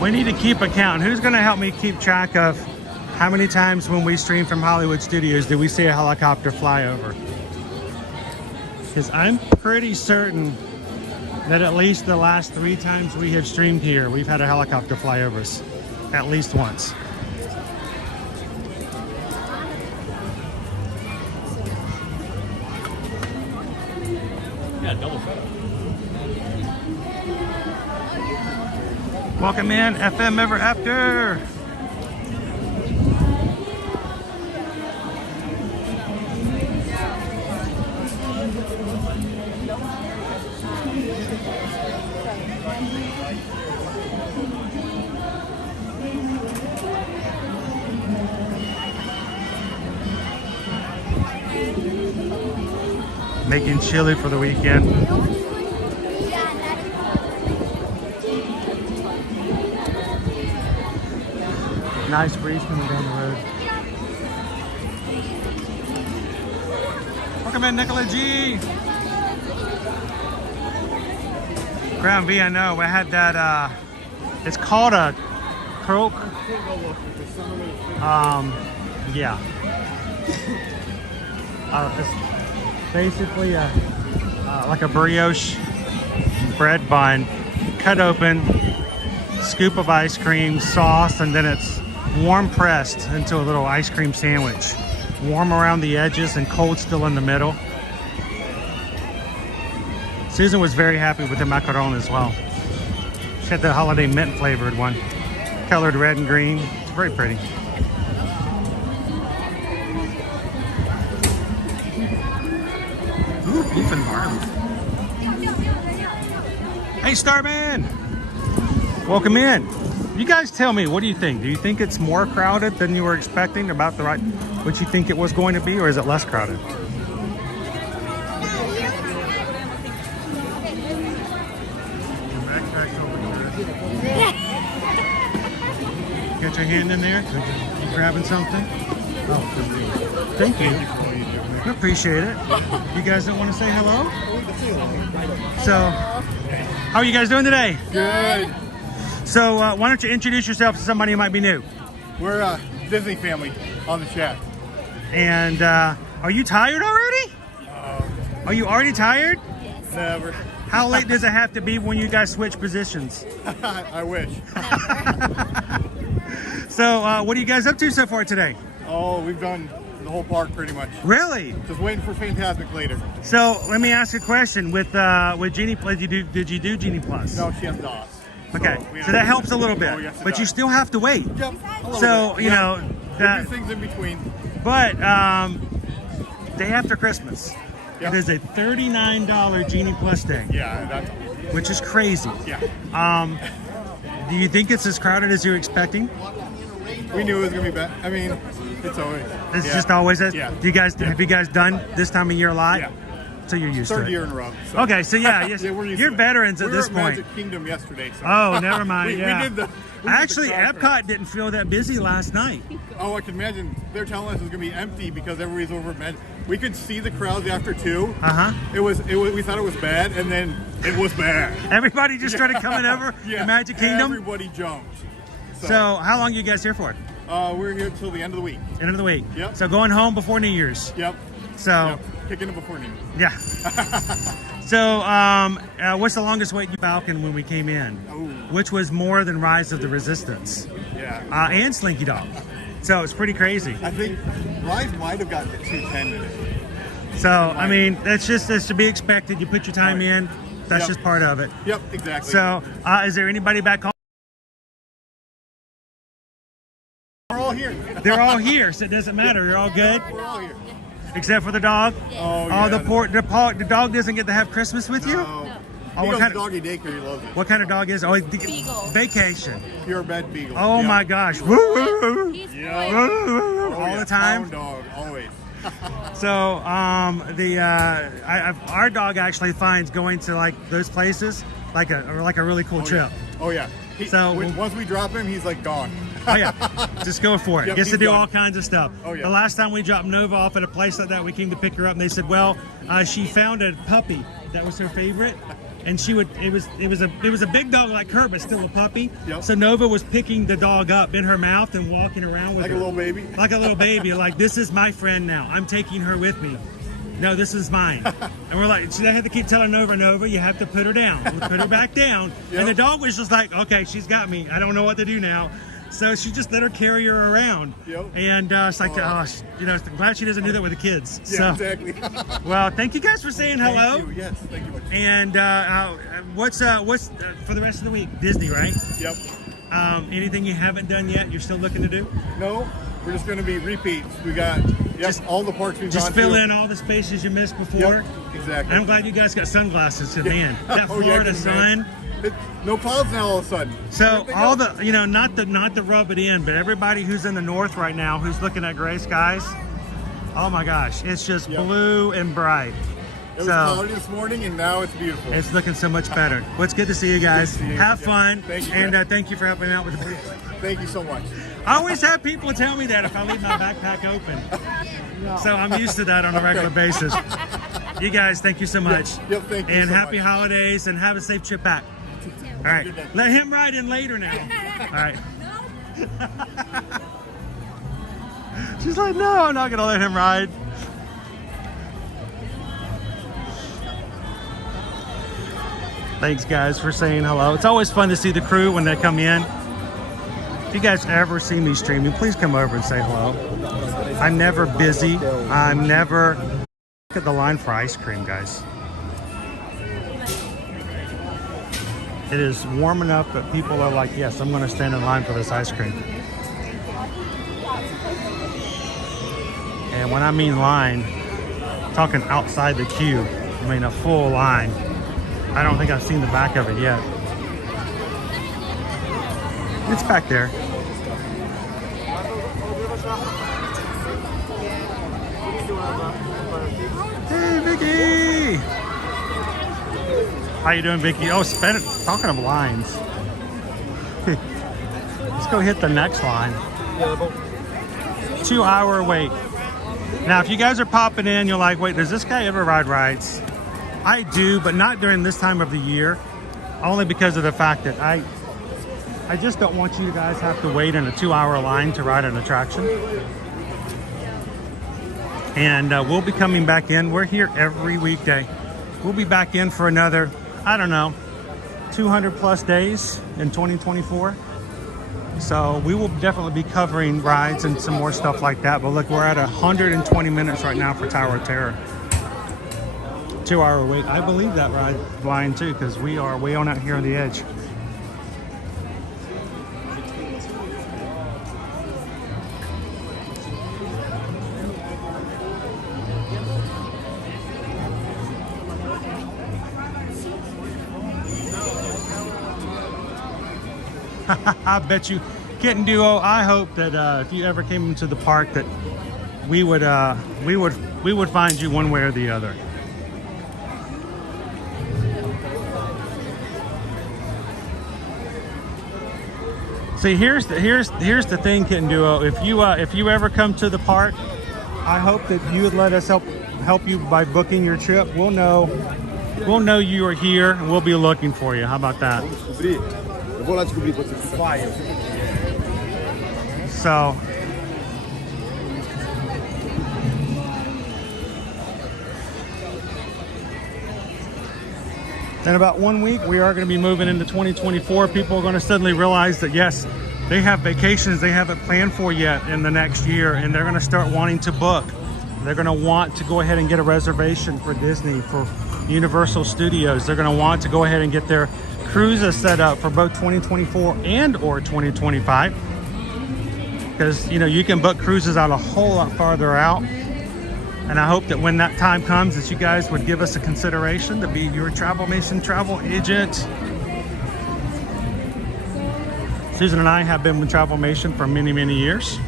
We need to keep a count. Who's going to help me keep track of how many times when we stream from Hollywood Studios did we see a helicopter fly over? Because I'm pretty certain that at least the last 3 times we have streamed here, we've had a helicopter fly over us. At least once. Yeah, double setup. Welcome in, FM Ever After. Making chili for the weekend. Nice breeze coming down the road. Welcome in, Nicola G. Ground V, I know. We had that, it's called a croque. Yeah. It's basically like a brioche bread bun, cut open, scoop of ice cream, sauce, and then it's warm pressed into a little ice cream sandwich. Warm around the edges and cold still in the middle. Susan was very happy with the macaron as well. She had the holiday mint flavored one, colored red and green. It's very pretty. Ooh, beef and barley. Hey, Starman! Welcome in. You guys tell me, what do you think? Do you think it's more crowded than you were expecting, about the right, what you think it was going to be, or is it less crowded? Get your hand in there. You grabbing something? Oh, thank you. I appreciate it. You guys don't want to say hello? So, how are you guys doing today? Good. So, why don't you introduce yourself to somebody who might be new? We're a Disney family on the chat. And are you tired already? Are you already tired? Never. How late does it have to be when you guys switch positions? I wish. So, what are you guys up to so far today? Oh, we've done the whole park pretty much. Really? Just waiting for Fantasmic later. So, let me ask you a question. With Genie Plus, did you do Genie Plus? No, she has DOS. Okay, so that helps a little bit, Oh, yes, it but you does. still have to wait. Yep. So, you know, There's things in between. but day after Christmas, Yep. it is a $39 Genie Plus day, Yeah, that's, which is crazy. yeah. Do you think it's as crowded as you're expecting? We knew it was gonna be bad. I mean, it's always. It's yeah. just always as. Yeah. Do you guys have you guys done this time of year live? Yeah. So you're used to Third it. year in a row. So. Okay, so yeah, yes, Yeah, we're used you're to it. veterans at We this were at point. Magic Kingdom yesterday. So. Oh, never mind. we Yeah. did the. Actually, Epcot didn't feel that busy last night. Oh, I can imagine. They're telling us it's gonna be empty because everybody's over at Magic. We could see the crowds after 2. It was. We thought it was bad, and then it was bad. Everybody just started coming over to Magic Kingdom. Everybody jumped. So, how long are you guys here for? We're here till the end of the week. End of the week. Yep. So going home before New Year's. Yep. So. Yep. Kicking it before New Year's. Yeah. So, what's the longest wait you Falcon when we came in? Ooh. Which was more than Rise of the Resistance. Yeah. And Slinky Dog. So it's pretty crazy. I think Rise might have gotten to 210 today. So I mean, that's to be expected. You put your time in. That's Yep. just part of it. Yep. Exactly. So, is there anybody back home? we're all here. They're all here, so it doesn't matter. You're all good, We're all here. except for the dog. Oh, yeah. The dog doesn't get to have Christmas with you. No. Oh, He what goes kind to of doggy daycare. He loves it. what kind of dog is? Oh, Beagle. vacation. Pure bed beagle. Oh Yep. my gosh. Woo, woo, woo. He's Yeah. boy. Oh, All yeah. the time. Hound dog, always. So our dog actually finds going to like those places like a really cool trip. Oh yeah. Once we drop him, he's like gone. Oh yeah, just go for it. Yep, Gets to he's do done. all kinds of stuff. Oh, yeah. The last time we dropped Nova off at a place like that, we came to pick her up, and they said, well, she found a puppy that was her favorite, and it was a big dog like her, but still a puppy. Yep. So Nova was picking the dog up in her mouth and walking around with Like her. a little baby. Like a little baby. Like, this is my friend now. I'm taking her with me. No, this is mine. And we're like, so I had to keep telling Nova, you have to put her down. We put her back down. Yep. And the dog was just like, okay, she's got me. I don't know what to do now. So she just let her carry her around. Yep. And it's like, I'm glad she doesn't do that with the kids. Yeah, So, exactly. well, thank you guys for saying hello. Thank you. Yes, thank you much. And what's for the rest of the week? Disney, right? Yep. Anything you haven't done yet? You're still looking to do? No, we're just going to be repeats. We got all the parks we've Just gone fill to. in all the spaces you missed before. Yep, exactly. I'm glad you guys got sunglasses. Man, that Oh, yeah, Florida man. sun. No clouds now all of a sudden. So all the, not to rub it in, but everybody who's in the north right now who's looking at gray skies, oh my gosh, it's just blue and bright. It was cloudy this morning, and now it's beautiful. It's looking so much better. Well, it's good to see you guys. Good to see you. Have fun. Thank you, And Chris. thank you for helping out with the brief. Thank you so much. I always have people tell me that if I leave my backpack open. So I'm used to that on a regular basis. You guys, thank you so much. Yep, thank you And so happy much. holidays, and have a safe trip back. All right. Let him ride in later now. All right. She's like, no, I'm not going to let him ride. Thanks, guys, for saying hello. It's always fun to see the crew when they come in. If you guys ever see me streaming, please come over and say hello. I'm never busy. I'm never... Look at the line for ice cream, guys. It is warm enough that people are like, yes, I'm going to stand in line for this ice cream. And when I mean line, I'm talking outside the queue. I mean a full line. I don't think I've seen the back of it yet. It's back there. Hey, Vicky! How you doing, Vicky? Oh, talking of lines. Let's go hit the next line. 2 hour wait. Now, if you guys are popping in, you're like, wait, does this guy ever ride rides? I do, but not during this time of the year. Only because of the fact that I just don't want you guys have to wait in a 2 hour line to ride an attraction. And we'll be coming back in. We're here every weekday. We'll be back in for another I don't know, 200 plus days in 2024. So we will definitely be covering rides and some more stuff like that. But look, we're at 120 minutes right now for Tower of Terror. 2-hour wait. I believe that ride line too, because we are way on out here on the edge. I bet you, Kitten Duo, I hope that if you ever came into the park that we would find you one way or the other. See, here's the thing, Kitten Duo. If you ever come to the park, I hope that you would let us help you by booking your trip. We'll know you are here and we'll be looking for you. How about that? So in about 1 week, we are going to be moving into 2024. People are going to suddenly realize that yes, they have vacations they haven't planned for yet in the next year, and they're going to start wanting to book. They're going to want to go ahead and get a reservation for Disney, for Universal Studios. They're going to want to go ahead and get their cruises set up for both 2024 and or 2025, because you can book cruises out a whole lot farther out. And I hope that when that time comes that you guys would give us a consideration to be your Travelmation travel agent. Susan and I have been with Travelmation for many years,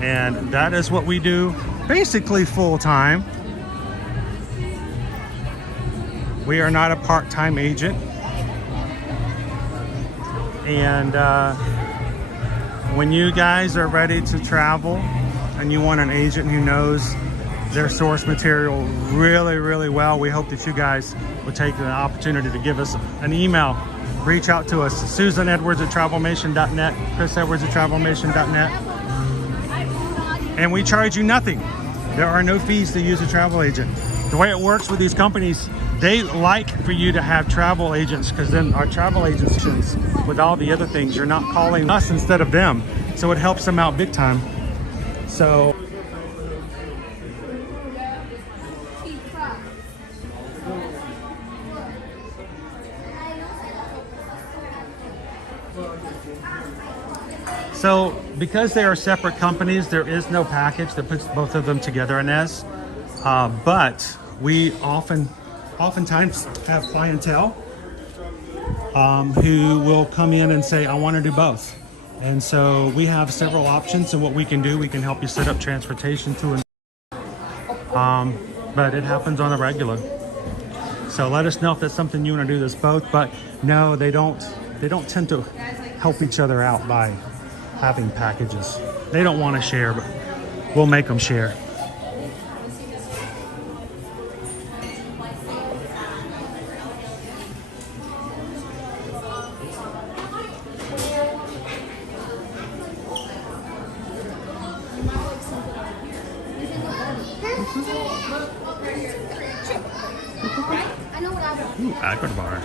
and that is what we do basically full-time. We are not a part-time agent. And when you guys are ready to travel and you want an agent who knows their source material really well, we hope that you guys will take the opportunity to give us an email. Reach out to us, susanedwards@travelmation.net, chrisedwards@travelmation.net. And we charge you nothing. There are no fees to use a travel agent. The way it works with these companies, they like for you to have travel agents, because then our travel agents, with all the other things, you're not calling us instead of them. So it helps them out big time. So because they are separate companies, there is no package that puts both of them together, Inez. But we oftentimes have clientele who will come in and say, I want to do both. And so we have several options, and what we can do, we can help you set up transportation to an but it happens on a regular. So let us know if that's something you want to do this both. But no, they don't tend to help each other out by having packages. They don't want to share, but we'll make them share. Ooh, Akron bar.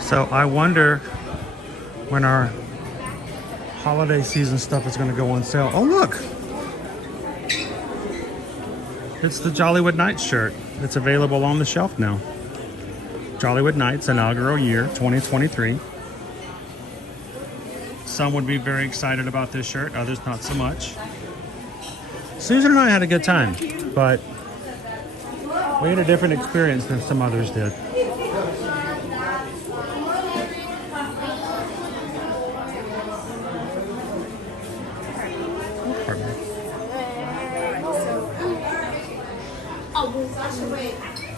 So I wonder when our holiday season stuff is going to go on sale. Oh, look! It's the Jollywood Nights shirt. It's available on the shelf now. Jollywood Nights inaugural year 2023. Some would be very excited about this shirt, others not so much. Susan and I had a good time, but we had a different experience than some others did.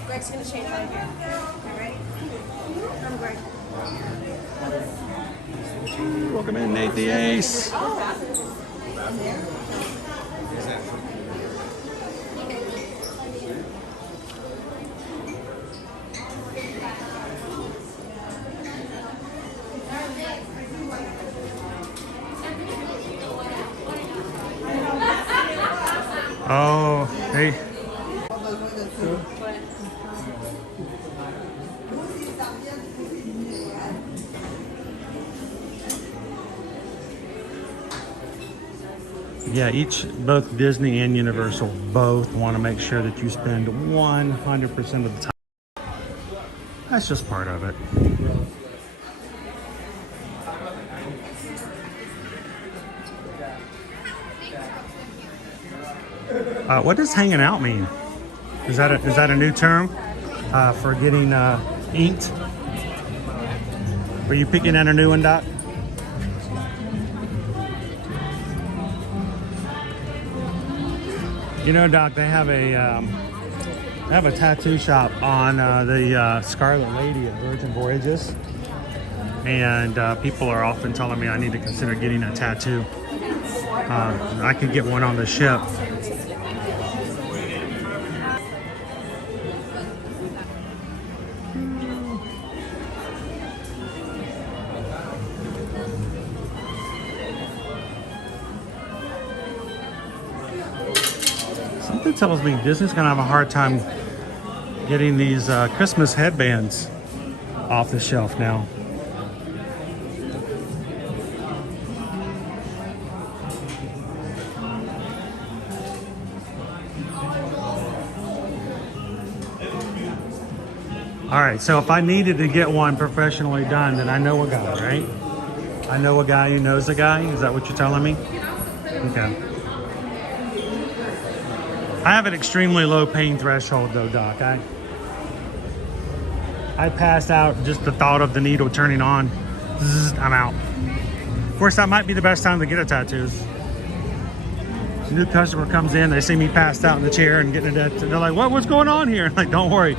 Greg's gonna change right here. All right? I'm Greg. Welcome in, Nate the Ace. Oh, hey. Yeah, both Disney and Universal both want to make sure that you spend 100% of the time. That's just part of it. What does hanging out mean? Is that a new term for getting inked? Were you picking at a new one, Doc? You know, Doc, they have a tattoo shop on the Scarlet Lady at Virgin Voyages, and people are often telling me I need to consider getting a tattoo. I could get one on the ship. Something tells me Disney's gonna have a hard time getting these Christmas headbands off the shelf now. All right, so if I needed to get one professionally done, then I know a guy, right? I know a guy who knows a guy. Is that what you're telling me? Okay. I have an extremely low pain threshold though, Doc. I pass out just the thought of the needle turning on. I'm out. Of course, that might be the best time to get a tattoo. A new customer comes in, they see me passed out in the chair and getting a tattoo. They're like, what's going on here? I'm like, don't worry.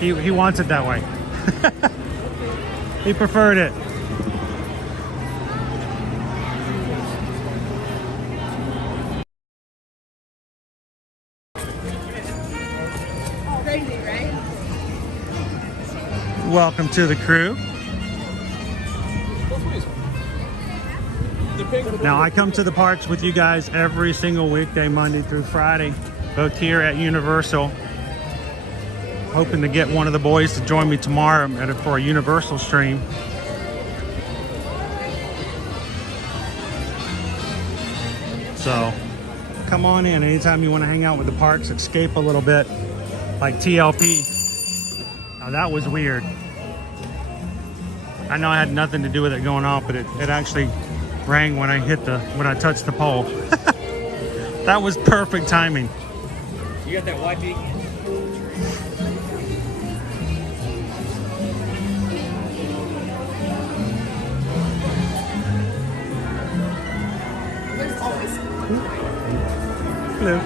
He wants it that way. He preferred it. Welcome to the crew. Now I come to the parks with you guys every single weekday, Monday through Friday, both here at Universal. Hoping to get one of the boys to join me tomorrow for a Universal stream. So come on in anytime you want to hang out with the parks, escape a little bit, like TLP. Now that was weird. I know I had nothing to do with it going off, but it actually rang when I touched the pole. That was perfect timing. You got that YP? Hello.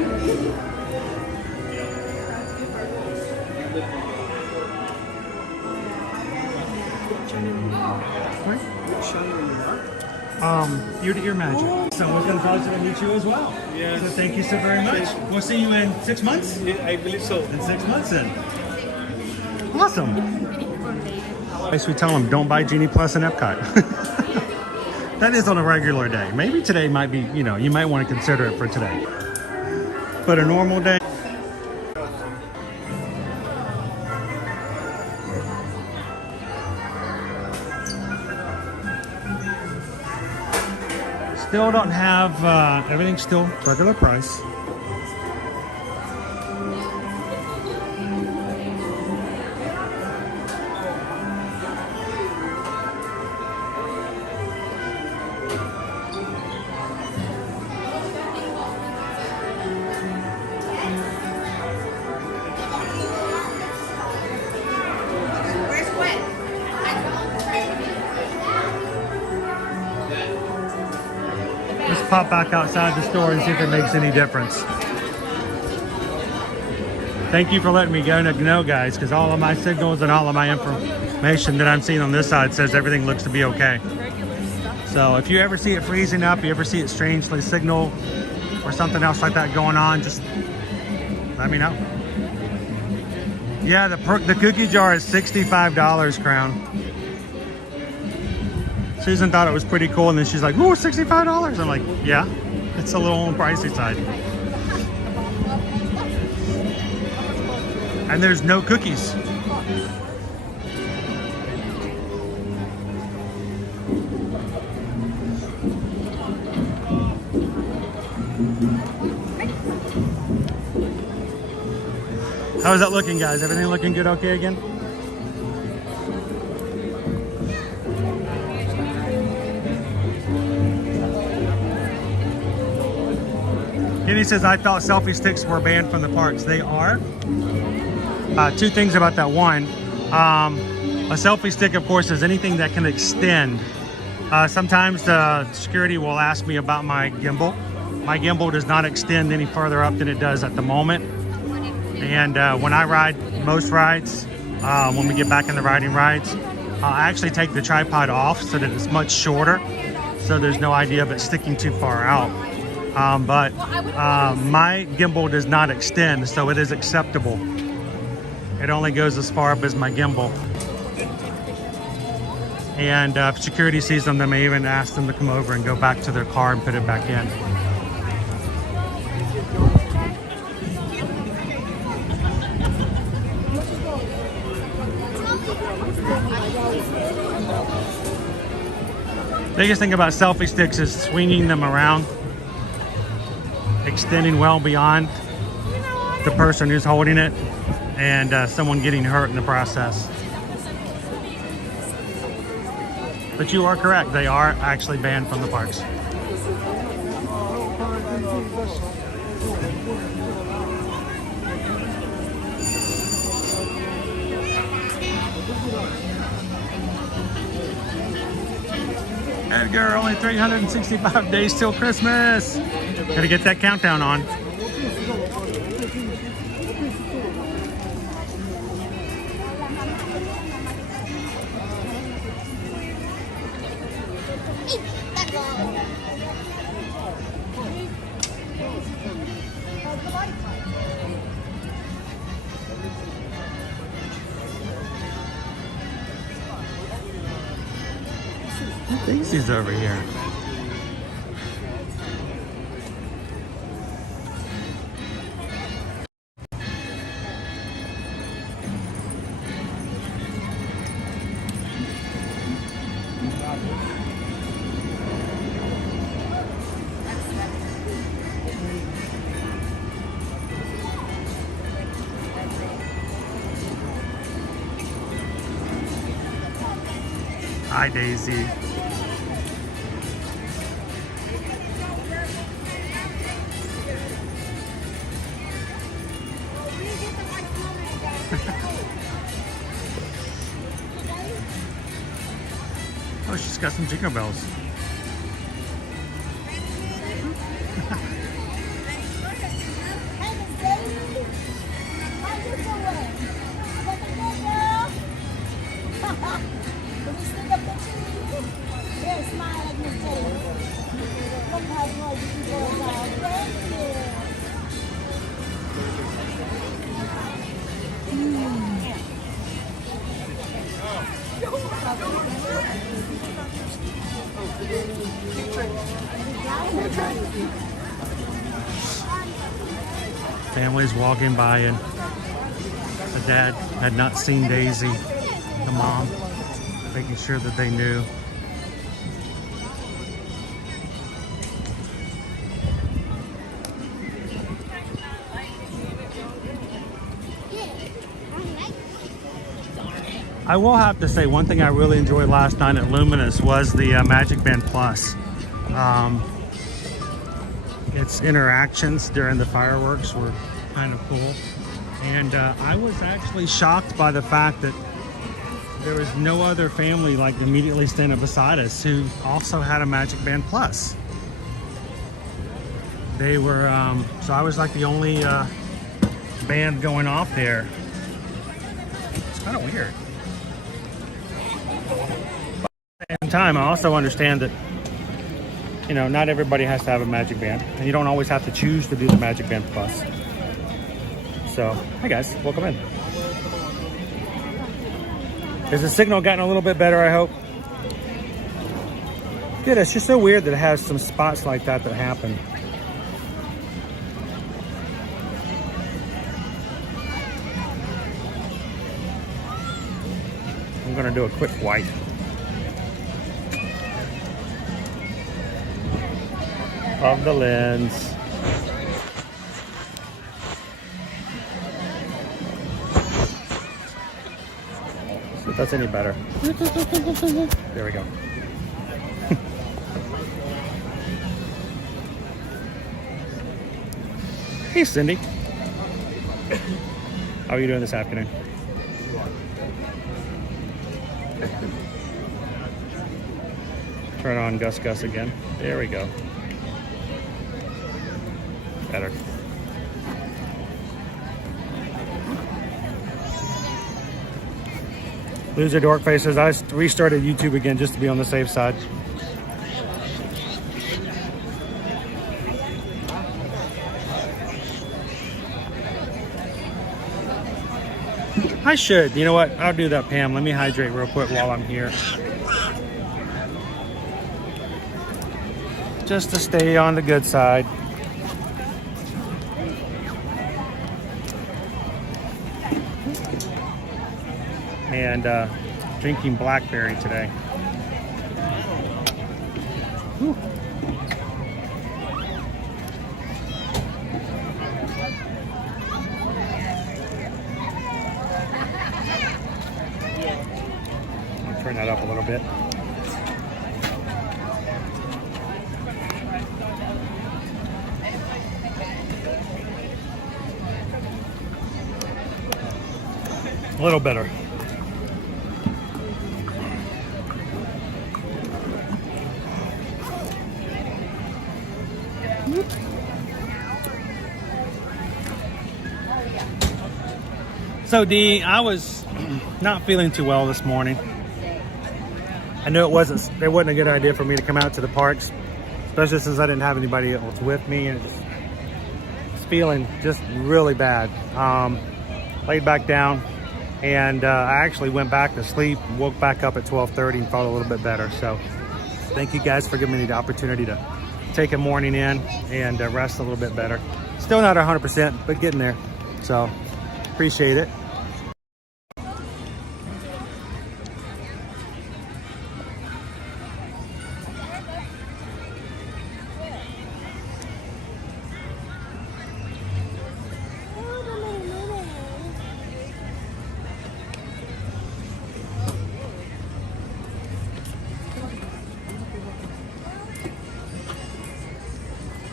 Ear-to-ear magic. Someone's going to pleasure to meet you as well. Yes. So thank you so very much. We'll see you in 6 months? I believe so. In 6 months then. Awesome. Nice, we tell them don't buy Genie Plus in Epcot. That is on a regular day. Maybe today might be, you know, you might want to consider it for today. But a normal day. Still don't have, everything's still regular price. Pop back outside the store and see if it makes any difference. Thank you for letting me know, guys, because all of my signals and all of my information that I'm seeing on this side says everything looks to be okay. So if you ever see it freezing up, you ever see it strangely signal or something else like that going on, just let me know. Yeah, the cookie jar is $65, Crown. Susan thought it was pretty cool, and then she's like, "Ooh, $65." I'm like, "Yeah, it's a little on the pricey side." And there's no cookies. How's that looking, guys? Everything looking good okay again? Kenny says, I thought selfie sticks were banned from the parks. They are. Two things about that. One, a selfie stick, of course, is anything that can extend. Sometimes the security will ask me about my gimbal. My gimbal does not extend any further up than it does at the moment. And when I ride most rides, when we get back in the riding rides, I actually take the tripod off so that it's much shorter, so there's no idea of it sticking too far out. But my gimbal does not extend, so it is acceptable. It only goes as far up as my gimbal. And if security sees them, they may even ask them to come over and go back to their car and put it back in. Biggest thing about selfie sticks is swinging them around, extending well beyond the person who's holding it, and someone getting hurt in the process. But you are correct, they are actually banned from the parks. Edgar, only 365 days till Christmas. Gotta get that countdown on. Daisy's over here. Hi, Daisy. Oh, she's got some jingle bells. Families walking by, and the dad had not seen Daisy. The mom making sure that they knew. I will have to say, one thing I really enjoyed last night at Luminous was the Magic Band Plus. Its interactions during the fireworks were kind of cool. And I was actually shocked by the fact that there was no other family like immediately standing beside us who also had a Magic Band Plus. They were, so I was like the only band going off there. It's kind of weird. But at the same time, I also understand that, you know, not everybody has to have a Magic Band, and you don't always have to choose to do the Magic Band Plus. So, hi guys, welcome in. Has the signal gotten a little bit better, I hope? Good, it's just so weird that it has some spots like that that happen. I'm gonna do a quick wipe. Of the lens. See if that's any better. There we go. Hey Cindy. How are you doing this afternoon? Turn on Gus again. There we go. Better. Loser dork faces. I restarted YouTube again just to be on the safe side. I should. You know what? I'll do that, Pam. Let me hydrate real quick while I'm here. Just to stay on the good side. And drinking blackberry today. Whew. I'll turn that up a little bit. A little better. So Dee, I was not feeling too well this morning. I knew it wasn't a good idea for me to come out to the parks, especially since I didn't have anybody else with me, and just feeling just really bad. Laid back down, and I actually went back to sleep, woke back up at 12:30 and felt a little bit better. So thank you guys for giving me the opportunity to take a morning in and rest a little bit better. Still not 100%, but getting there. So appreciate it.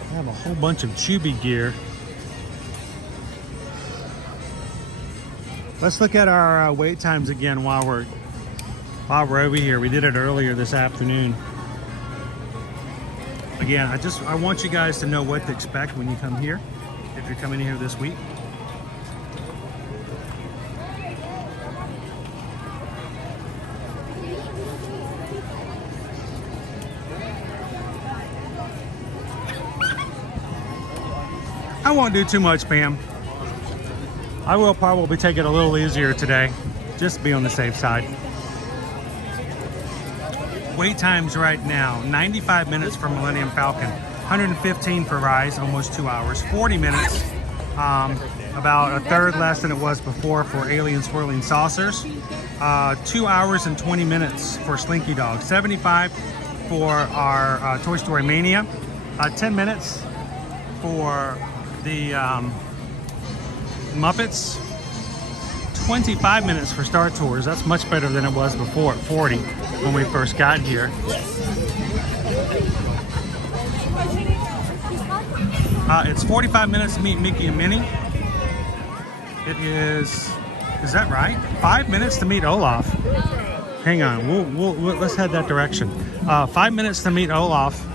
I have a whole bunch of Chubby gear. Let's look at our wait times again while we're over here. We did it earlier this afternoon. Again, I want you guys to know what to expect when you come here, if you're coming here this week. I won't do too much, Pam. I will probably take it a little easier today, just to be on the safe side. Wait times right now, 95 minutes for Millennium Falcon, 115 for Rise, almost 2 hours, 40 minutes, about a third less than it was before for Alien Swirling Saucers, 2 hours and 20 minutes for Slinky Dog, 75 for our Toy Story Mania, 10 minutes for the Muppets, 25 minutes for Star Tours. That's much better than it was before at 40 when we first got here. It's 45 minutes to meet Mickey and Minnie. It is that right? 5 minutes to meet Olaf. Hang on, we'll let's head that direction. 5 minutes to meet Olaf.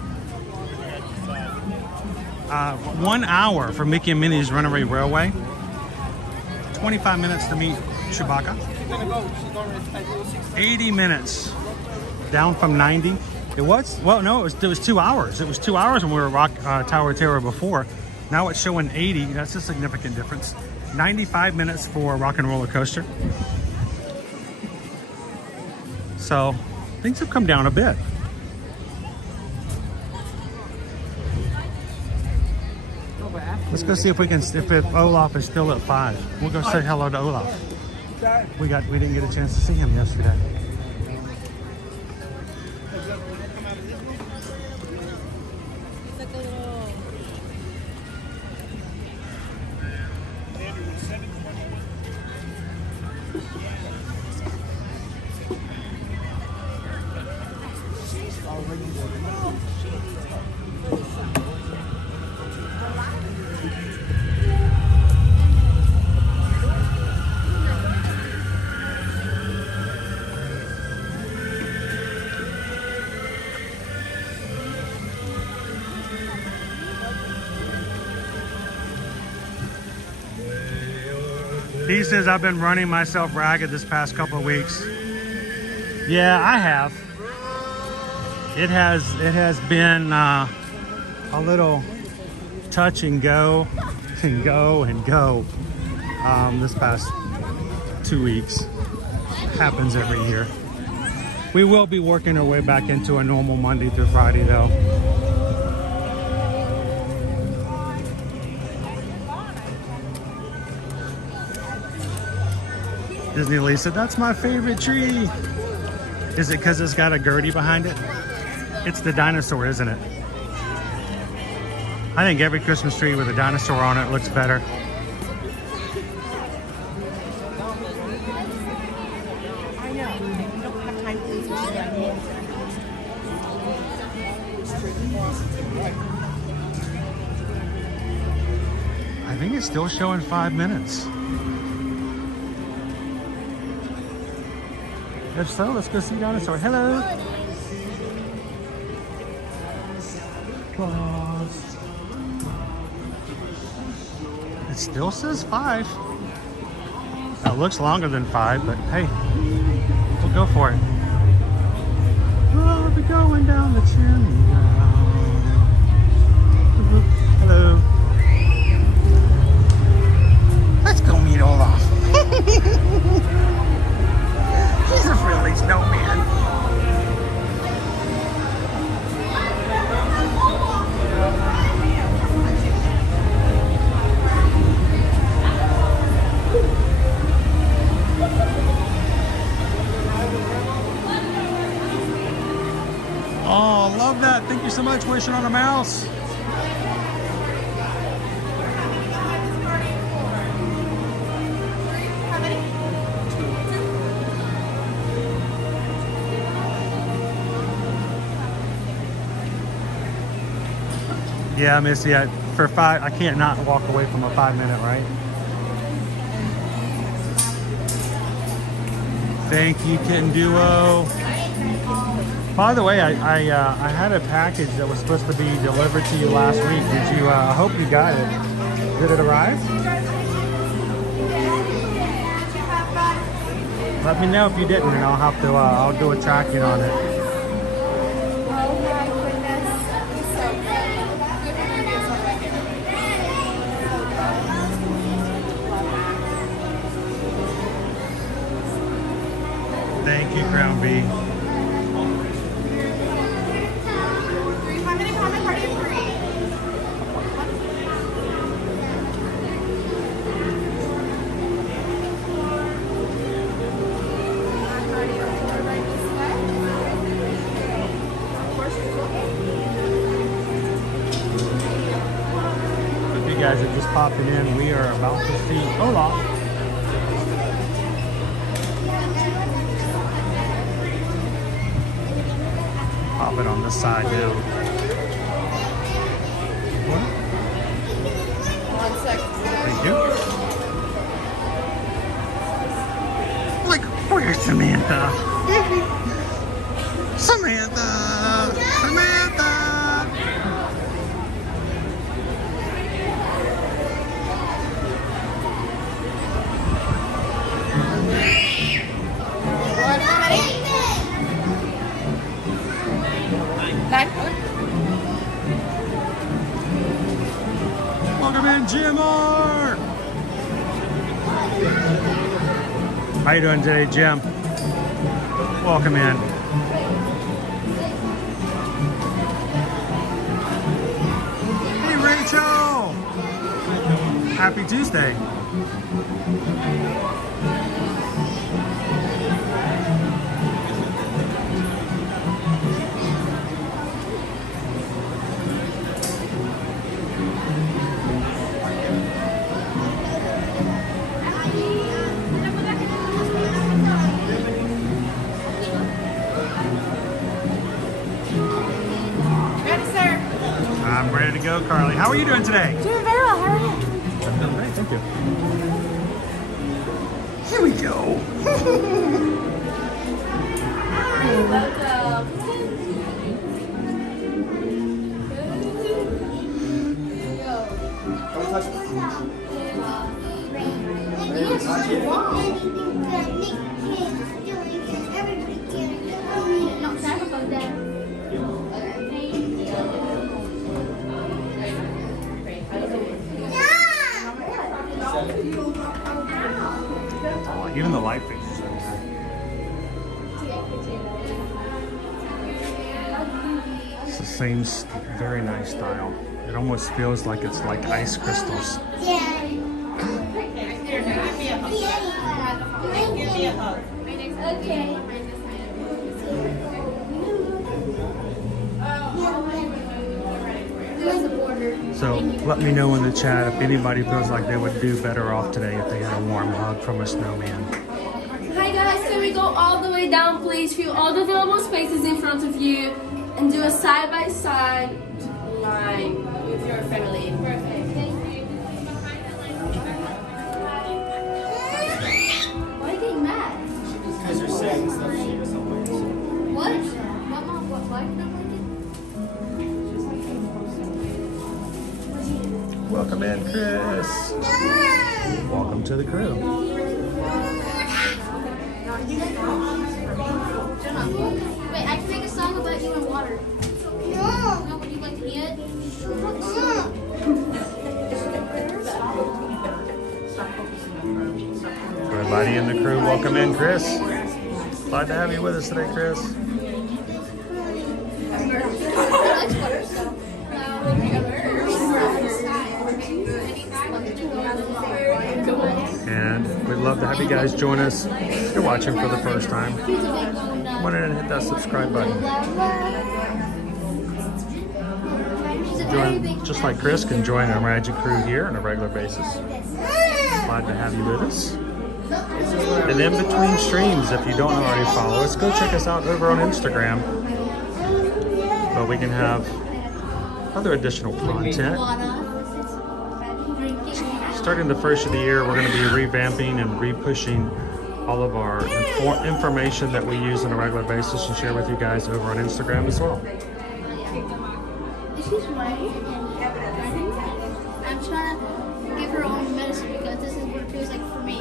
1 hour for Mickey and Minnie's Runaway Railway. 25 minutes to meet Chewbacca. 80 minutes, down from 90. It was 2 hours. It was 2 hours when we were at Tower of Terror before. Now it's showing 80. That's a significant difference. 95 minutes for Rock and Roller Coaster. So things have come down a bit. Let's go see if Olaf is still at 5. We'll go say hello to Olaf. We didn't get a chance to see him yesterday. It's like a little. He says I've been running myself ragged this past couple of weeks. Yeah, I have. It has been a little touch and go and go and go this past 2 weeks. Happens every year. We will be working our way back into a normal Monday through Friday though. Disney Lee said, that's my favorite tree. Is it because it's got a Gertie behind it? It's the dinosaur, isn't it? I think every Christmas tree with a dinosaur on it looks better. I know. We don't have time for these. I think it's still showing 5 minutes. If so, let's go see dinosaur. Hello. Claus. It still says 5. It looks longer than 5, but hey, we'll go for it. We'll be going down the chimney now. Hello. Let's go meet Olaf. He's a friendly snowman. Oh, love that. Thank you so much. Wishing on a mouse. Yeah, Missy, for 5, I can't not walk away from a 5 minute, right? Thank you, Kitten Duo. By the way, I had a package that was supposed to be delivered to you last week. Did you, I hope you got it. Did it arrive? Let me know if you didn't and I'll have to, I'll do a tracking on it. Thank you, Crown B. If you guys are just popping in, we are about to see Olaf. Pop it on this side now. What? 1 second. Thank you. Like, where's Samantha? Samantha! Samantha! Welcome in, Jim-R! How you doing today, Jim? Welcome in. Hey, Rachel! Happy Tuesday. go, Carly. How are you doing today? Doing very well. How are you? I'm doing great, thank you. Here we go. Welcome. Oh, even the light fixtures over here. It's the same, very nice style. It almost feels like it's like ice crystals. Okay. So let me know in the chat if anybody feels like they would do better off today if they had a warm hug from a snowman. Hi guys, can we go all the way down please? Fill all the available spaces in front of you and do a side-by-side line with your family. Perfect. Thank you. Why are you getting mad? Because you're saying stuff she doesn't like. What? Why did I like Welcome in, Chris. Welcome to the crew. Wait, I can make a song about you and water. No, would you like to hear it? Everybody in the crew, welcome in, Chris. Glad to have you with us today, Chris. And we'd love to have you guys join us if you're watching for the first time. Come on in and hit that subscribe button. Join, just like Chris can join our magic crew here on a regular basis. Glad to have you with us. And in between streams, if you don't already follow us, go check us out over on Instagram. But we can have other additional content. Starting the first of the year, we're going to be revamping and re-pushing all of our information that we use on a regular basis and share with you guys over on Instagram as well. She's right. I'm trying to give her own medicine because this is what it feels like for me.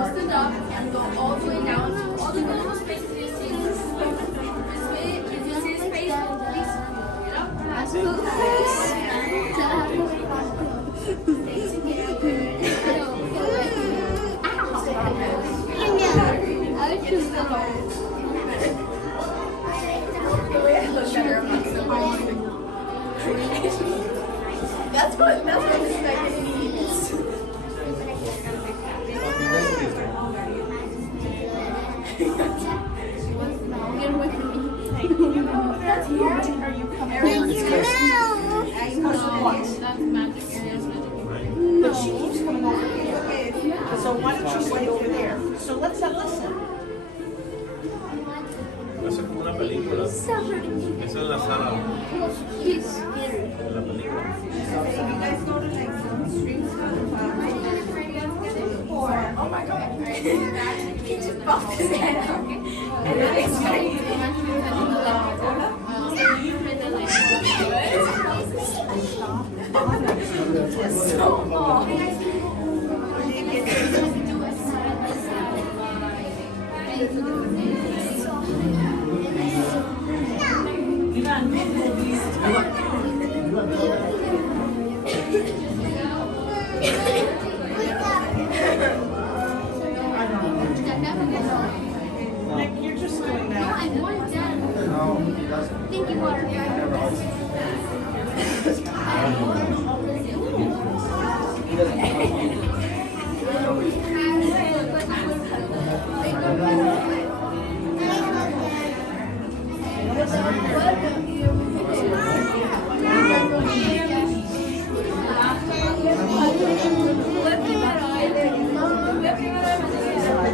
Stand up and go all the way down. All the little spaces you see. This way, if you see space, please get up. That's what this magnet needs. Get away from me. That's here. Are you coming? But she keeps coming over here. So why don't you stay over there? So let's listen. Eso es como una película. Eso es la sala. He's scary. La película. So you guys go to like some streams. Oh my god. He just bumped his head out. And then it's crazy. So long. Nick, you're just doing that. No, I want it done. Thank you, water.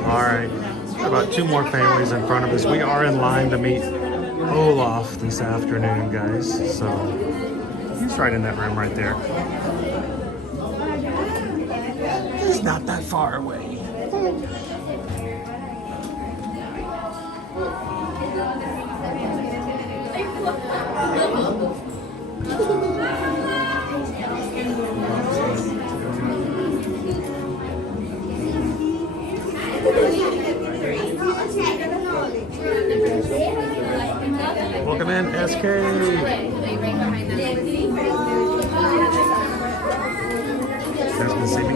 All right. 2 more families in front of us. We are in line to meet Olaf this afternoon, guys. So he's right in that room right there. He's not that far away. Welcome in, SK. There's the see me.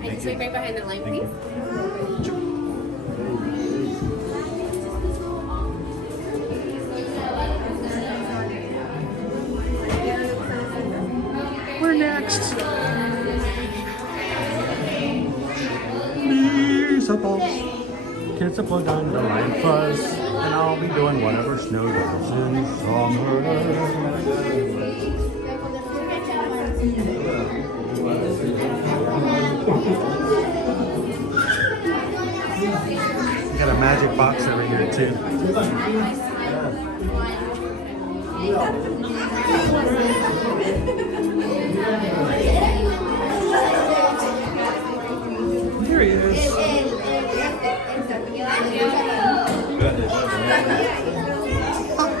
And just wait right behind the line, please. We're next. Musical. Kids will put on the line fuzz, and I'll be doing whatever snow does in summer. Got a magic box over here too. Here he is.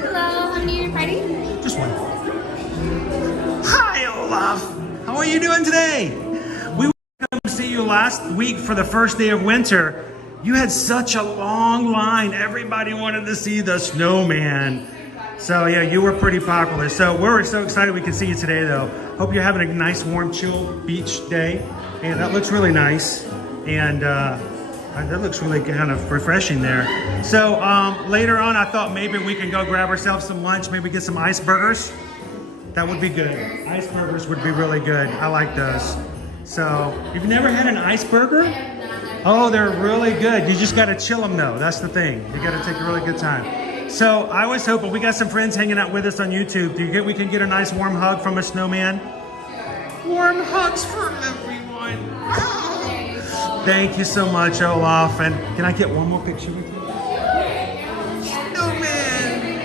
Hello, how many are you ready? Just one. Hi, Olaf. How are you doing today? We were going to see you last week for the first day of winter. You had such a long line. Everybody wanted to see the snowman. So yeah, you were pretty popular. So we're so excited we can see you today though. Hope you're having a nice, warm, chill beach day. And that looks really nice. And that looks really kind of refreshing there. So later on, I thought maybe we can go grab ourselves some lunch, maybe get some ice burgers. That would be good. Ice burgers would be really good. I like those. So, you've never had an ice burger? Oh, they're really good. You just gotta chill them though. That's the thing. You gotta take a really good time. So, I was hoping, we got some friends hanging out with us on YouTube. We can get a nice warm hug from a snowman? Warm hugs for everyone. Thank you so much, Olaf. And can I get one more picture with you? Snowman.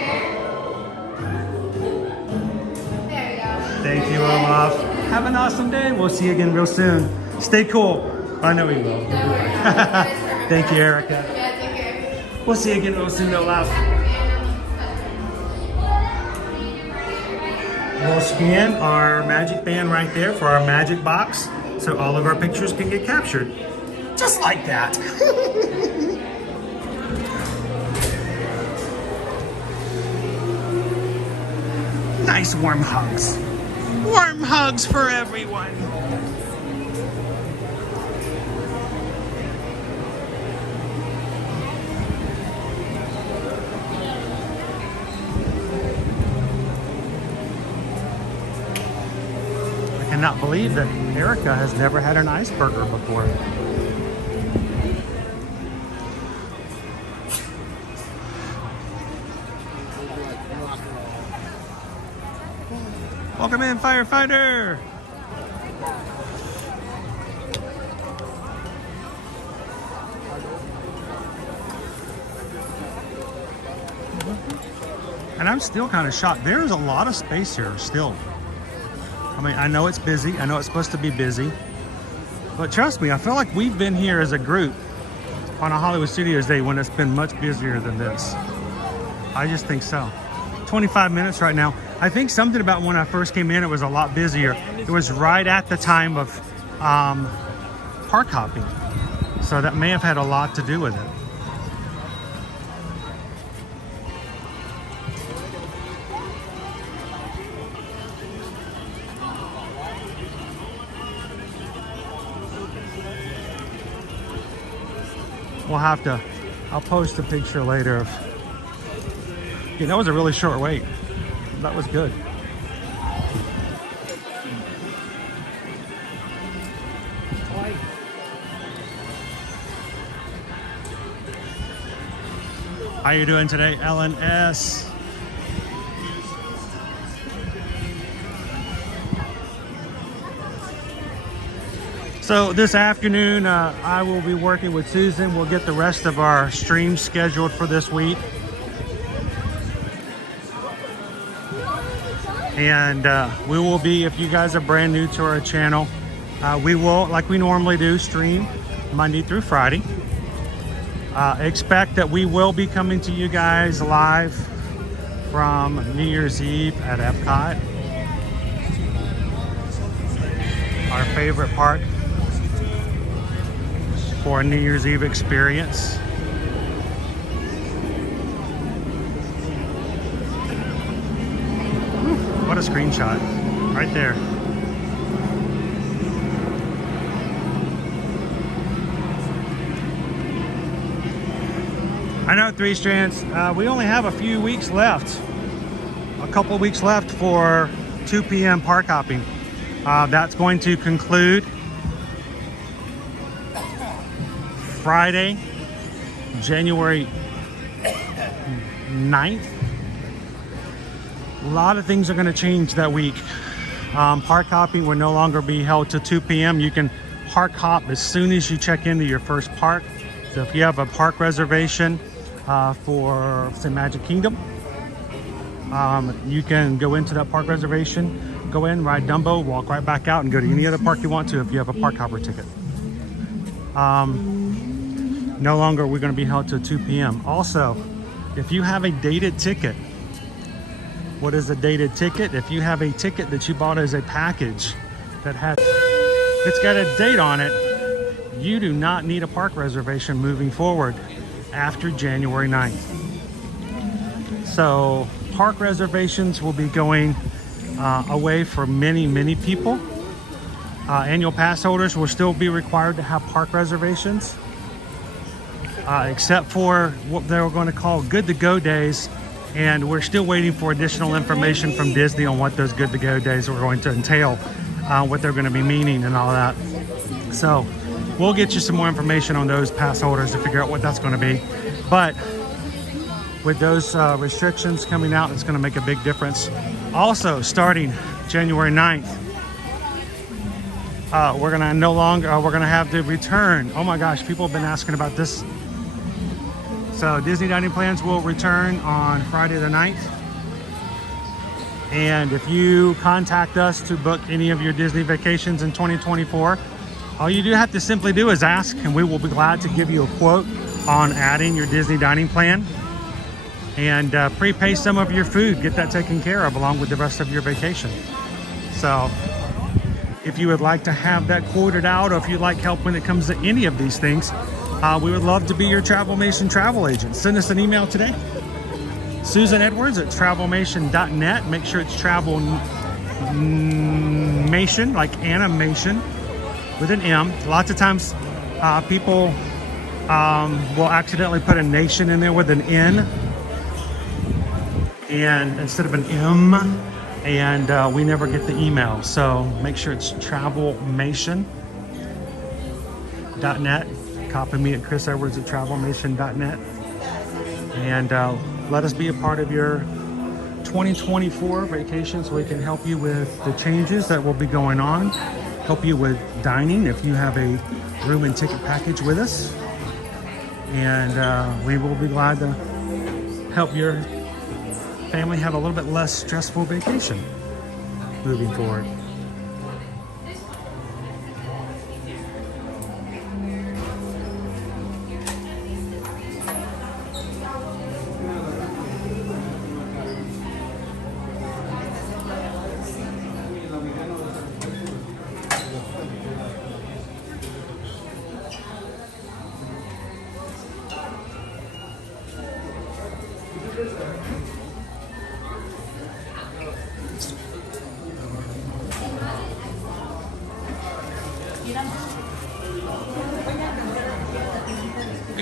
Thank you, Olaf. Have an awesome day. We'll see you again real soon. Stay cool. I know we will. Thank you, Erica. We'll see you again real soon, Olaf. We'll scan our magic band right there for our magic box so all of our pictures can get captured. Just like that. Nice warm hugs. Warm hugs for everyone. I cannot believe that Erica has never had an ice burger before. Welcome in, firefighter! And I'm still kind of shocked. There's a lot of space here still. I mean, I know it's busy. I know it's supposed to be busy. But trust me, I feel like we've been here as a group on a Hollywood Studios day when it's been much busier than this. I just think so. 25 minutes right now. I think something about when I first came in, it was a lot busier. It was right at the time of park hopping. So that may have had a lot to do with it. I'll post a picture later of, yeah, that was a really short wait. That was good. How you doing today, LNS? So this afternoon, I will be working with Susan. We'll get the rest of our streams scheduled for this week. And we will be, if you guys are brand new to our channel, we will, like we normally do, stream Monday through Friday. Expect that we will be coming to you guys live from New Year's Eve at Epcot, our favorite park for a New Year's Eve experience. What a screenshot right there. I know, Three Strands, we only have a few weeks left, a couple of weeks left for 2 p.m. park hopping. That's going to conclude Friday, January 9th. A lot of things are going to change that week. Park hopping will no longer be held to 2 p.m. You can park hop as soon as you check into your first park. So if you have a park reservation for, say, Magic Kingdom, you can go into that park reservation, go in, ride Dumbo, walk right back out, and go to any other park you want to if you have a park hopper ticket. No longer we're going to be held to 2 p.m. Also, if you have a dated ticket, what is a dated ticket? If you have a ticket that you bought as a package that has, it's got a date on it, you do not need a park reservation moving forward after January 9th. So park reservations will be going away for many people. Annual pass holders will still be required to have park reservations, except for what they're going to call good to go days. And we're still waiting for additional information from Disney on what those good to go days are going to entail, what they're going to be meaning and all that. So we'll get you some more information on those pass holders to figure out what that's going to be. But with those restrictions coming out, it's going to make a big difference. Also, starting January 9th, we're going to have the return. Oh my gosh, people have been asking about this. So Disney dining plans will return on Friday the 9th. And if you contact us to book any of your Disney vacations in 2024, all you do have to simply do is ask, and we will be glad to give you a quote on adding your Disney dining plan. And prepay some of your food, get that taken care of along with the rest of your vacation. So if you would like to have that quoted out, or if you'd like help when it comes to any of these things, we would love to be your Travelmation travel agent. Send us an email today. Susan Edwards at travelmation.net. Make sure it's travelmation, like animation, with an M. Lots of times people will accidentally put a nation in there with an N and instead of an M, and we never get the email. So make sure it's travelmation.net. Copy me at chrisedwards at travelmation.net, and let us be a part of your 2024 vacation so we can help you with the changes that will be going on, help you with dining if you have a room and ticket package with us, and we will be glad to help your family have a little bit less stressful vacation moving forward.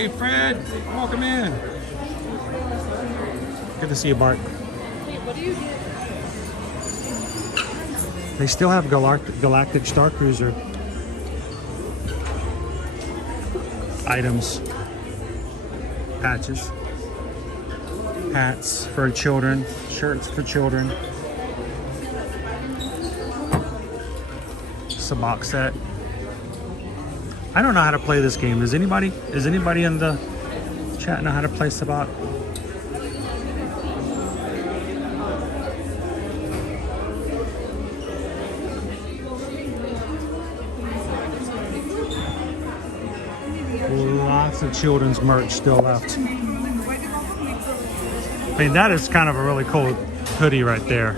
Hey, Fred, welcome in. Good to see you, Bart. What do you do? They still have Galactic Starcruiser items, patches, hats for children, shirts for children. It's a box set. I don't know how to play this game. Does anybody in the chat know how to play Sabacc? Lots of children's merch still left. I mean, that is kind of a really cool hoodie right there.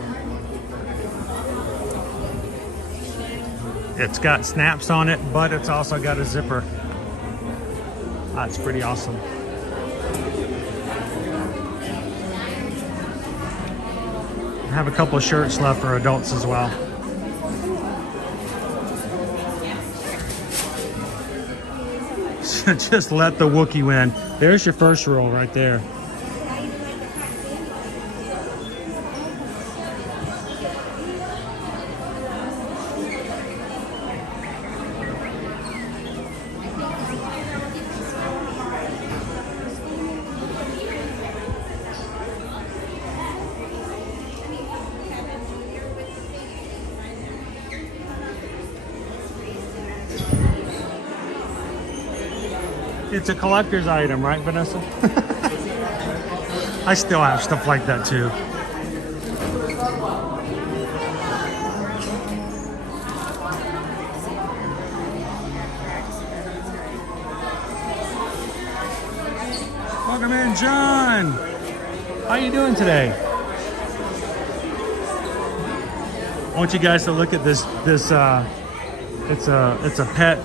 It's got snaps on it, but it's also got a zipper. That's pretty awesome. I have a couple of shirts left for adults as well. Just let the Wookiee win. There's your first roll right there. It's a collector's item, right, Vanessa? I still have stuff like that too. Welcome in, John. How you doing today? I want you guys to look at this. It's a pet.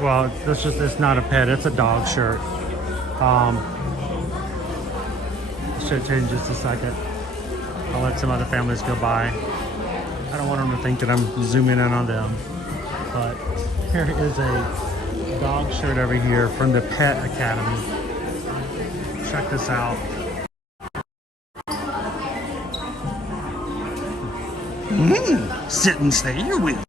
Well, it's not a pet, it's a dog shirt. Should change just a second. I'll let some other families go by. I don't want them to think that I'm zooming in on them. But here is a dog shirt over here from the Pet Academy. Check this out. Sit and stay your will.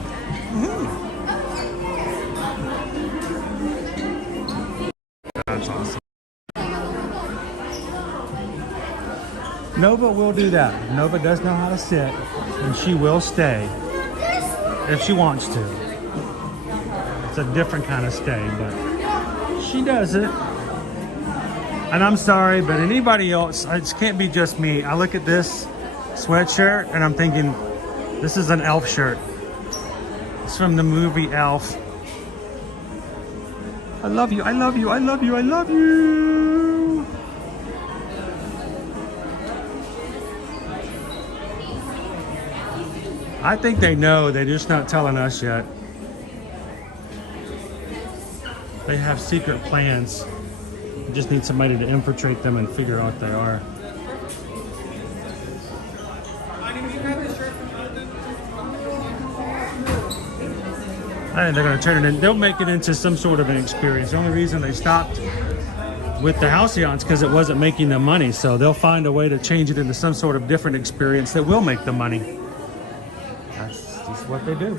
That's awesome. Nova will do that. Nova does know how to sit, and she will stay if she wants to. It's a different kind of stay, but she does it. And I'm sorry, but anybody else, it can't be just me. I look at this sweatshirt and I'm thinking, this is an Elf shirt. It's from the movie Elf. I love you, I love you, I love you, I love you. I think they know, they're just not telling us yet. They have secret plans. We just need somebody to infiltrate them and figure out what they are. I think they're going to turn it in. They'll make it into some sort of an experience. The only reason they stopped with the Halcyons because it wasn't making them money. So they'll find a way to change it into some sort of different experience that will make them money. That's just what they do.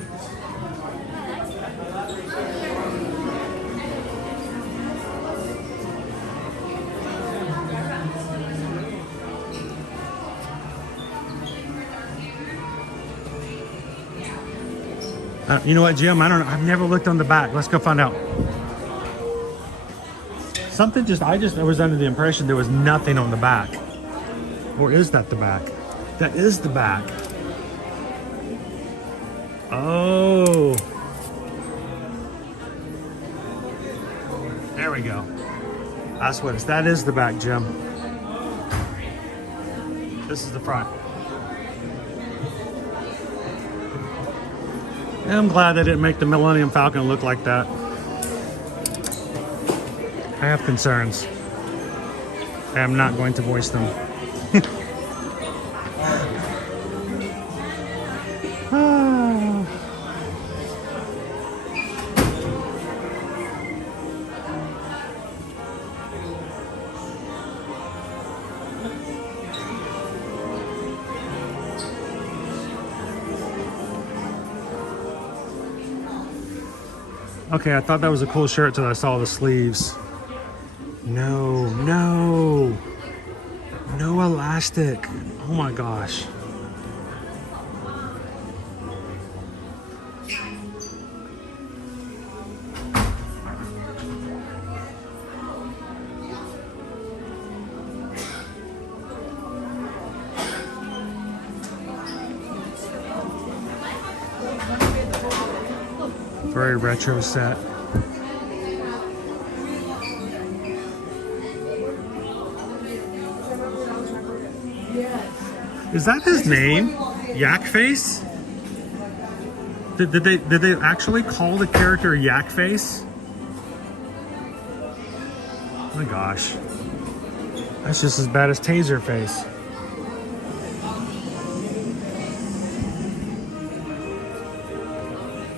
You know what, Jim? I don't know. I've never looked on the back. Let's go find out. Something I was under the impression there was nothing on the back. Or is that the back? That is the back. Oh. There we go. That's what it is. That is the back, Jim. This is the front. And I'm glad they didn't make the Millennium Falcon look like that. I have concerns. I am not going to voice them. Okay, I thought that was a cool shirt till I saw the sleeves. No, no. No elastic. Oh my gosh. Very retro set. Is that his name? Yak Face? Did they actually call the character Yak Face? Oh my gosh. That's just as bad as Taser Face.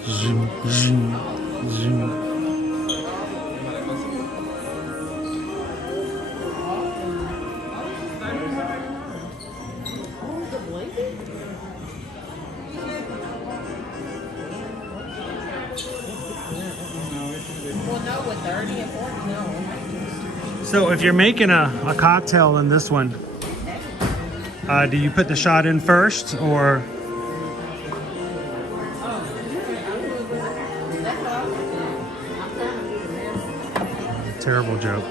Zoom, zoom, zoom. So if you're making a cocktail in this one, do you put the shot in first or? Terrible joke.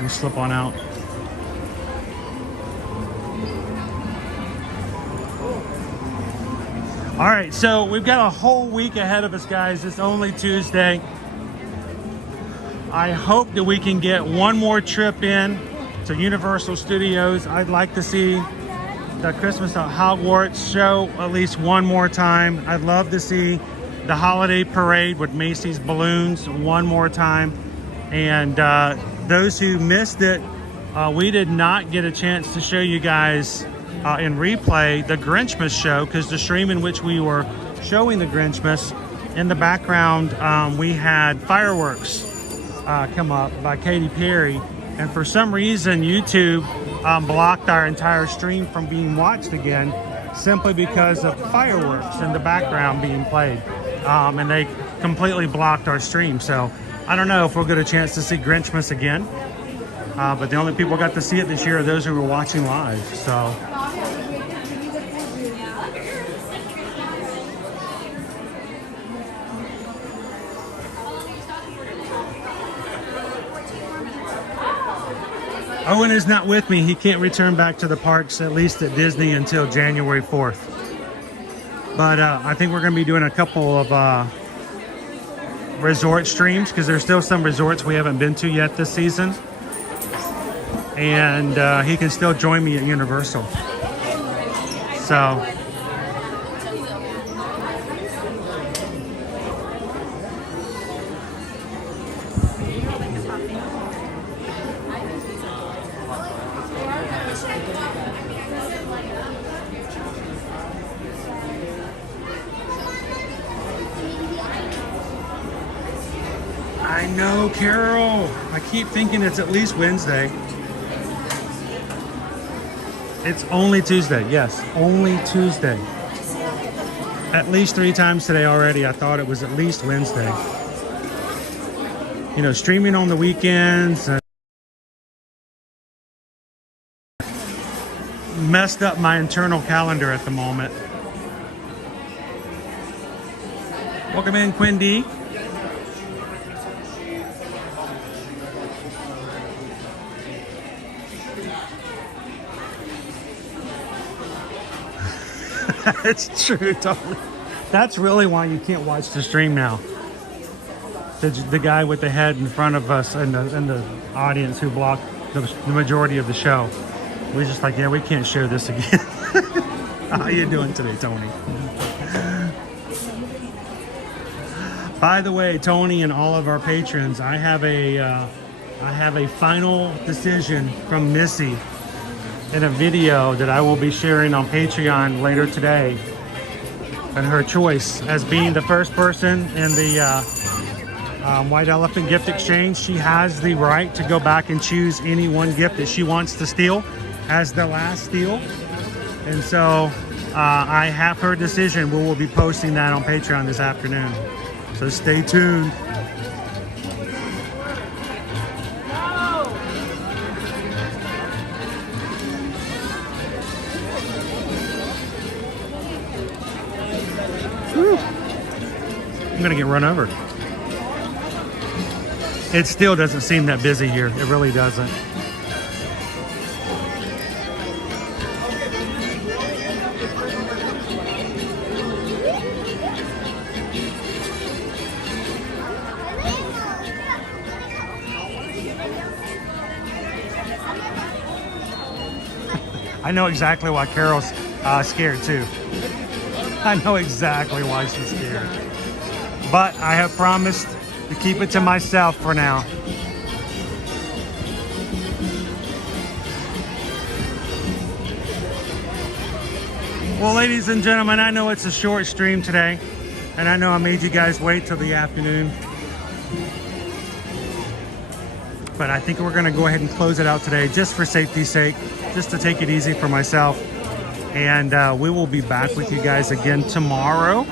You slip on out. All right, so we've got a whole week ahead of us, guys. It's only Tuesday. I hope that we can get one more trip in to Universal Studios. I'd like to see the Christmas at Hogwarts show at least one more time. I'd love to see the holiday parade with Macy's balloons one more time. And those who missed it, we did not get a chance to show you guys in replay the Grinchmas show, because the stream in which we were showing the Grinchmas, in the background we had fireworks come up by Katy Perry, and for some reason YouTube blocked our entire stream from being watched again simply because of fireworks in the background being played, and they completely blocked our stream. So I don't know if we'll get a chance to see Grinchmas again, but the only people who got to see it this year are those who were watching live. So Owen is not with me. He can't return back to the parks, at least at Disney, until January 4th. But I think we're going to be doing a couple of resort streams, because there's still some resorts we haven't been to yet this season. And he can still join me at Universal. So I know, Carol. I keep thinking it's at least Wednesday. It's only Tuesday. Yes, only Tuesday. At least 3 times today already. I thought it was at least Wednesday. You know, streaming on the weekends and messed up my internal calendar at the moment. Welcome in, Quindy. It's true, totally. That's really why you can't watch the stream now. The guy with the head in front of us and the audience who blocked the majority of the show. We're just like, yeah, we can't show this again. How you doing today, Tony? By the way, Tony and all of our patrons, I have a final decision from Missy in a video that I will be sharing on Patreon later today. And her choice as being the first person in the White Elephant gift exchange, she has the right to go back and choose any one gift that she wants to steal as the last steal. And so I have her decision. We will be posting that on Patreon this afternoon. So stay tuned. Whew. I'm gonna get run over. It still doesn't seem that busy here. It really doesn't. I know exactly why Carol's scared too. I know exactly why she's scared. But I have promised to keep it to myself for now. Well, ladies and gentlemen, I know it's a short stream today, and I know I made you guys wait till the afternoon. But I think we're gonna go ahead and close it out today just for safety's sake, just to take it easy for myself. And we will be back with you guys again tomorrow.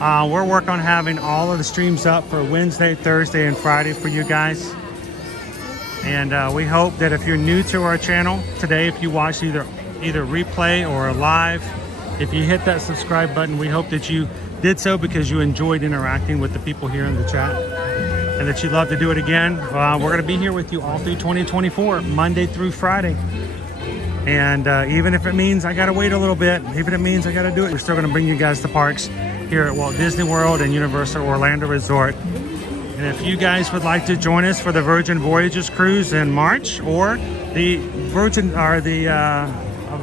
We're working on having all of the streams up for Wednesday, Thursday, and Friday for you guys. And we hope that if you're new to our channel today, if you watch either replay or live, if you hit that subscribe button, we hope that you did so because you enjoyed interacting with the people here in the chat, and that you'd love to do it again. We're going to be here with you all through 2024, Monday through Friday. And even if it means I got to wait a little bit, even if it means I got to do it, we're still going to bring you guys to parks here at Walt Disney World and Universal Orlando Resort. And if you guys would like to join us for the Virgin Voyages cruise in March, or the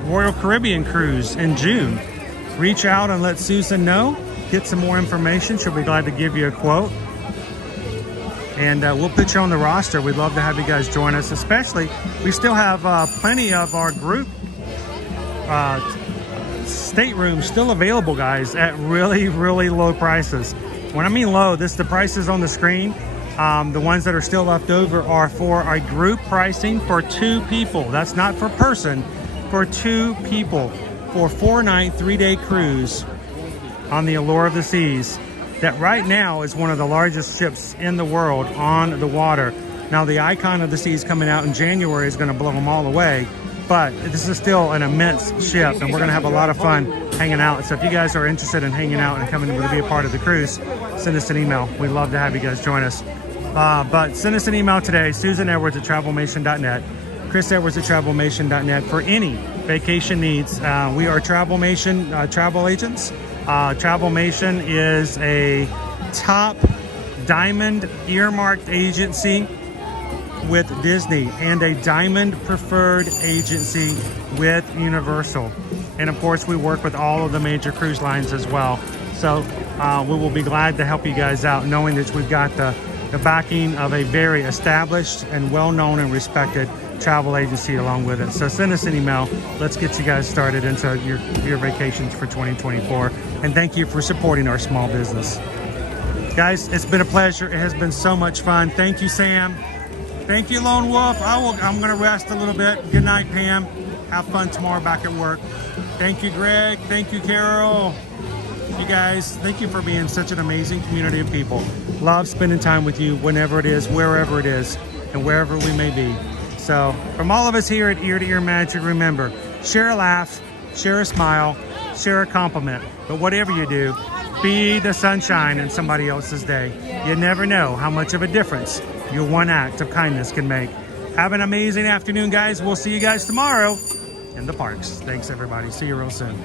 Royal Caribbean cruise in June, reach out and let Susan know. Get some more information. She'll be glad to give you a quote. And we'll put you on the roster. We'd love to have you guys join us, especially we still have plenty of our group staterooms still available, guys, at really, really low prices. When I mean low, the prices on the screen, the ones that are still left over are for our group pricing for 2 people. That's not for person, for 2 people, for 4-night, 3-day cruise on the Allure of the Seas. That right now is one of the largest ships in the world on the water. Now the Icon of the Seas coming out in January is going to blow them all away, but this is still an immense ship, and we're going to have a lot of fun hanging out. So if you guys are interested in hanging out and coming to be a part of the cruise, send us an email. We'd love to have you guys join us. But send us an email today, susanedwards@travelmation.net, chrisedwards@travelmation.net for any vacation needs. We are Travelmation travel agents. Travelmation is a top diamond earmarked agency with Disney and a diamond preferred agency with Universal. And of course, we work with all of the major cruise lines as well. So we will be glad to help you guys out, knowing that we've got the backing of a very established and well-known and respected travel agency along with it. So send us an email. Let's get you guys started into your vacations for 2024. And thank you for supporting our small business. Guys, it's been a pleasure. It has been so much fun. Thank you, Sam. Thank you, Lone Wolf. I'm going to rest a little bit. Good night, Pam. Have fun tomorrow back at work. Thank you, Greg. Thank you, Carol. You guys, thank you for being such an amazing community of people. Love spending time with you whenever it is, wherever it is, and wherever we may be. So from all of us here at Ear to Ear Magic, remember, share a laugh, share a smile, share a compliment. But whatever you do, be the sunshine in somebody else's day. You never know how much of a difference your one act of kindness can make. Have an amazing afternoon, guys. We'll see you guys tomorrow in the parks. Thanks, everybody. See you real soon.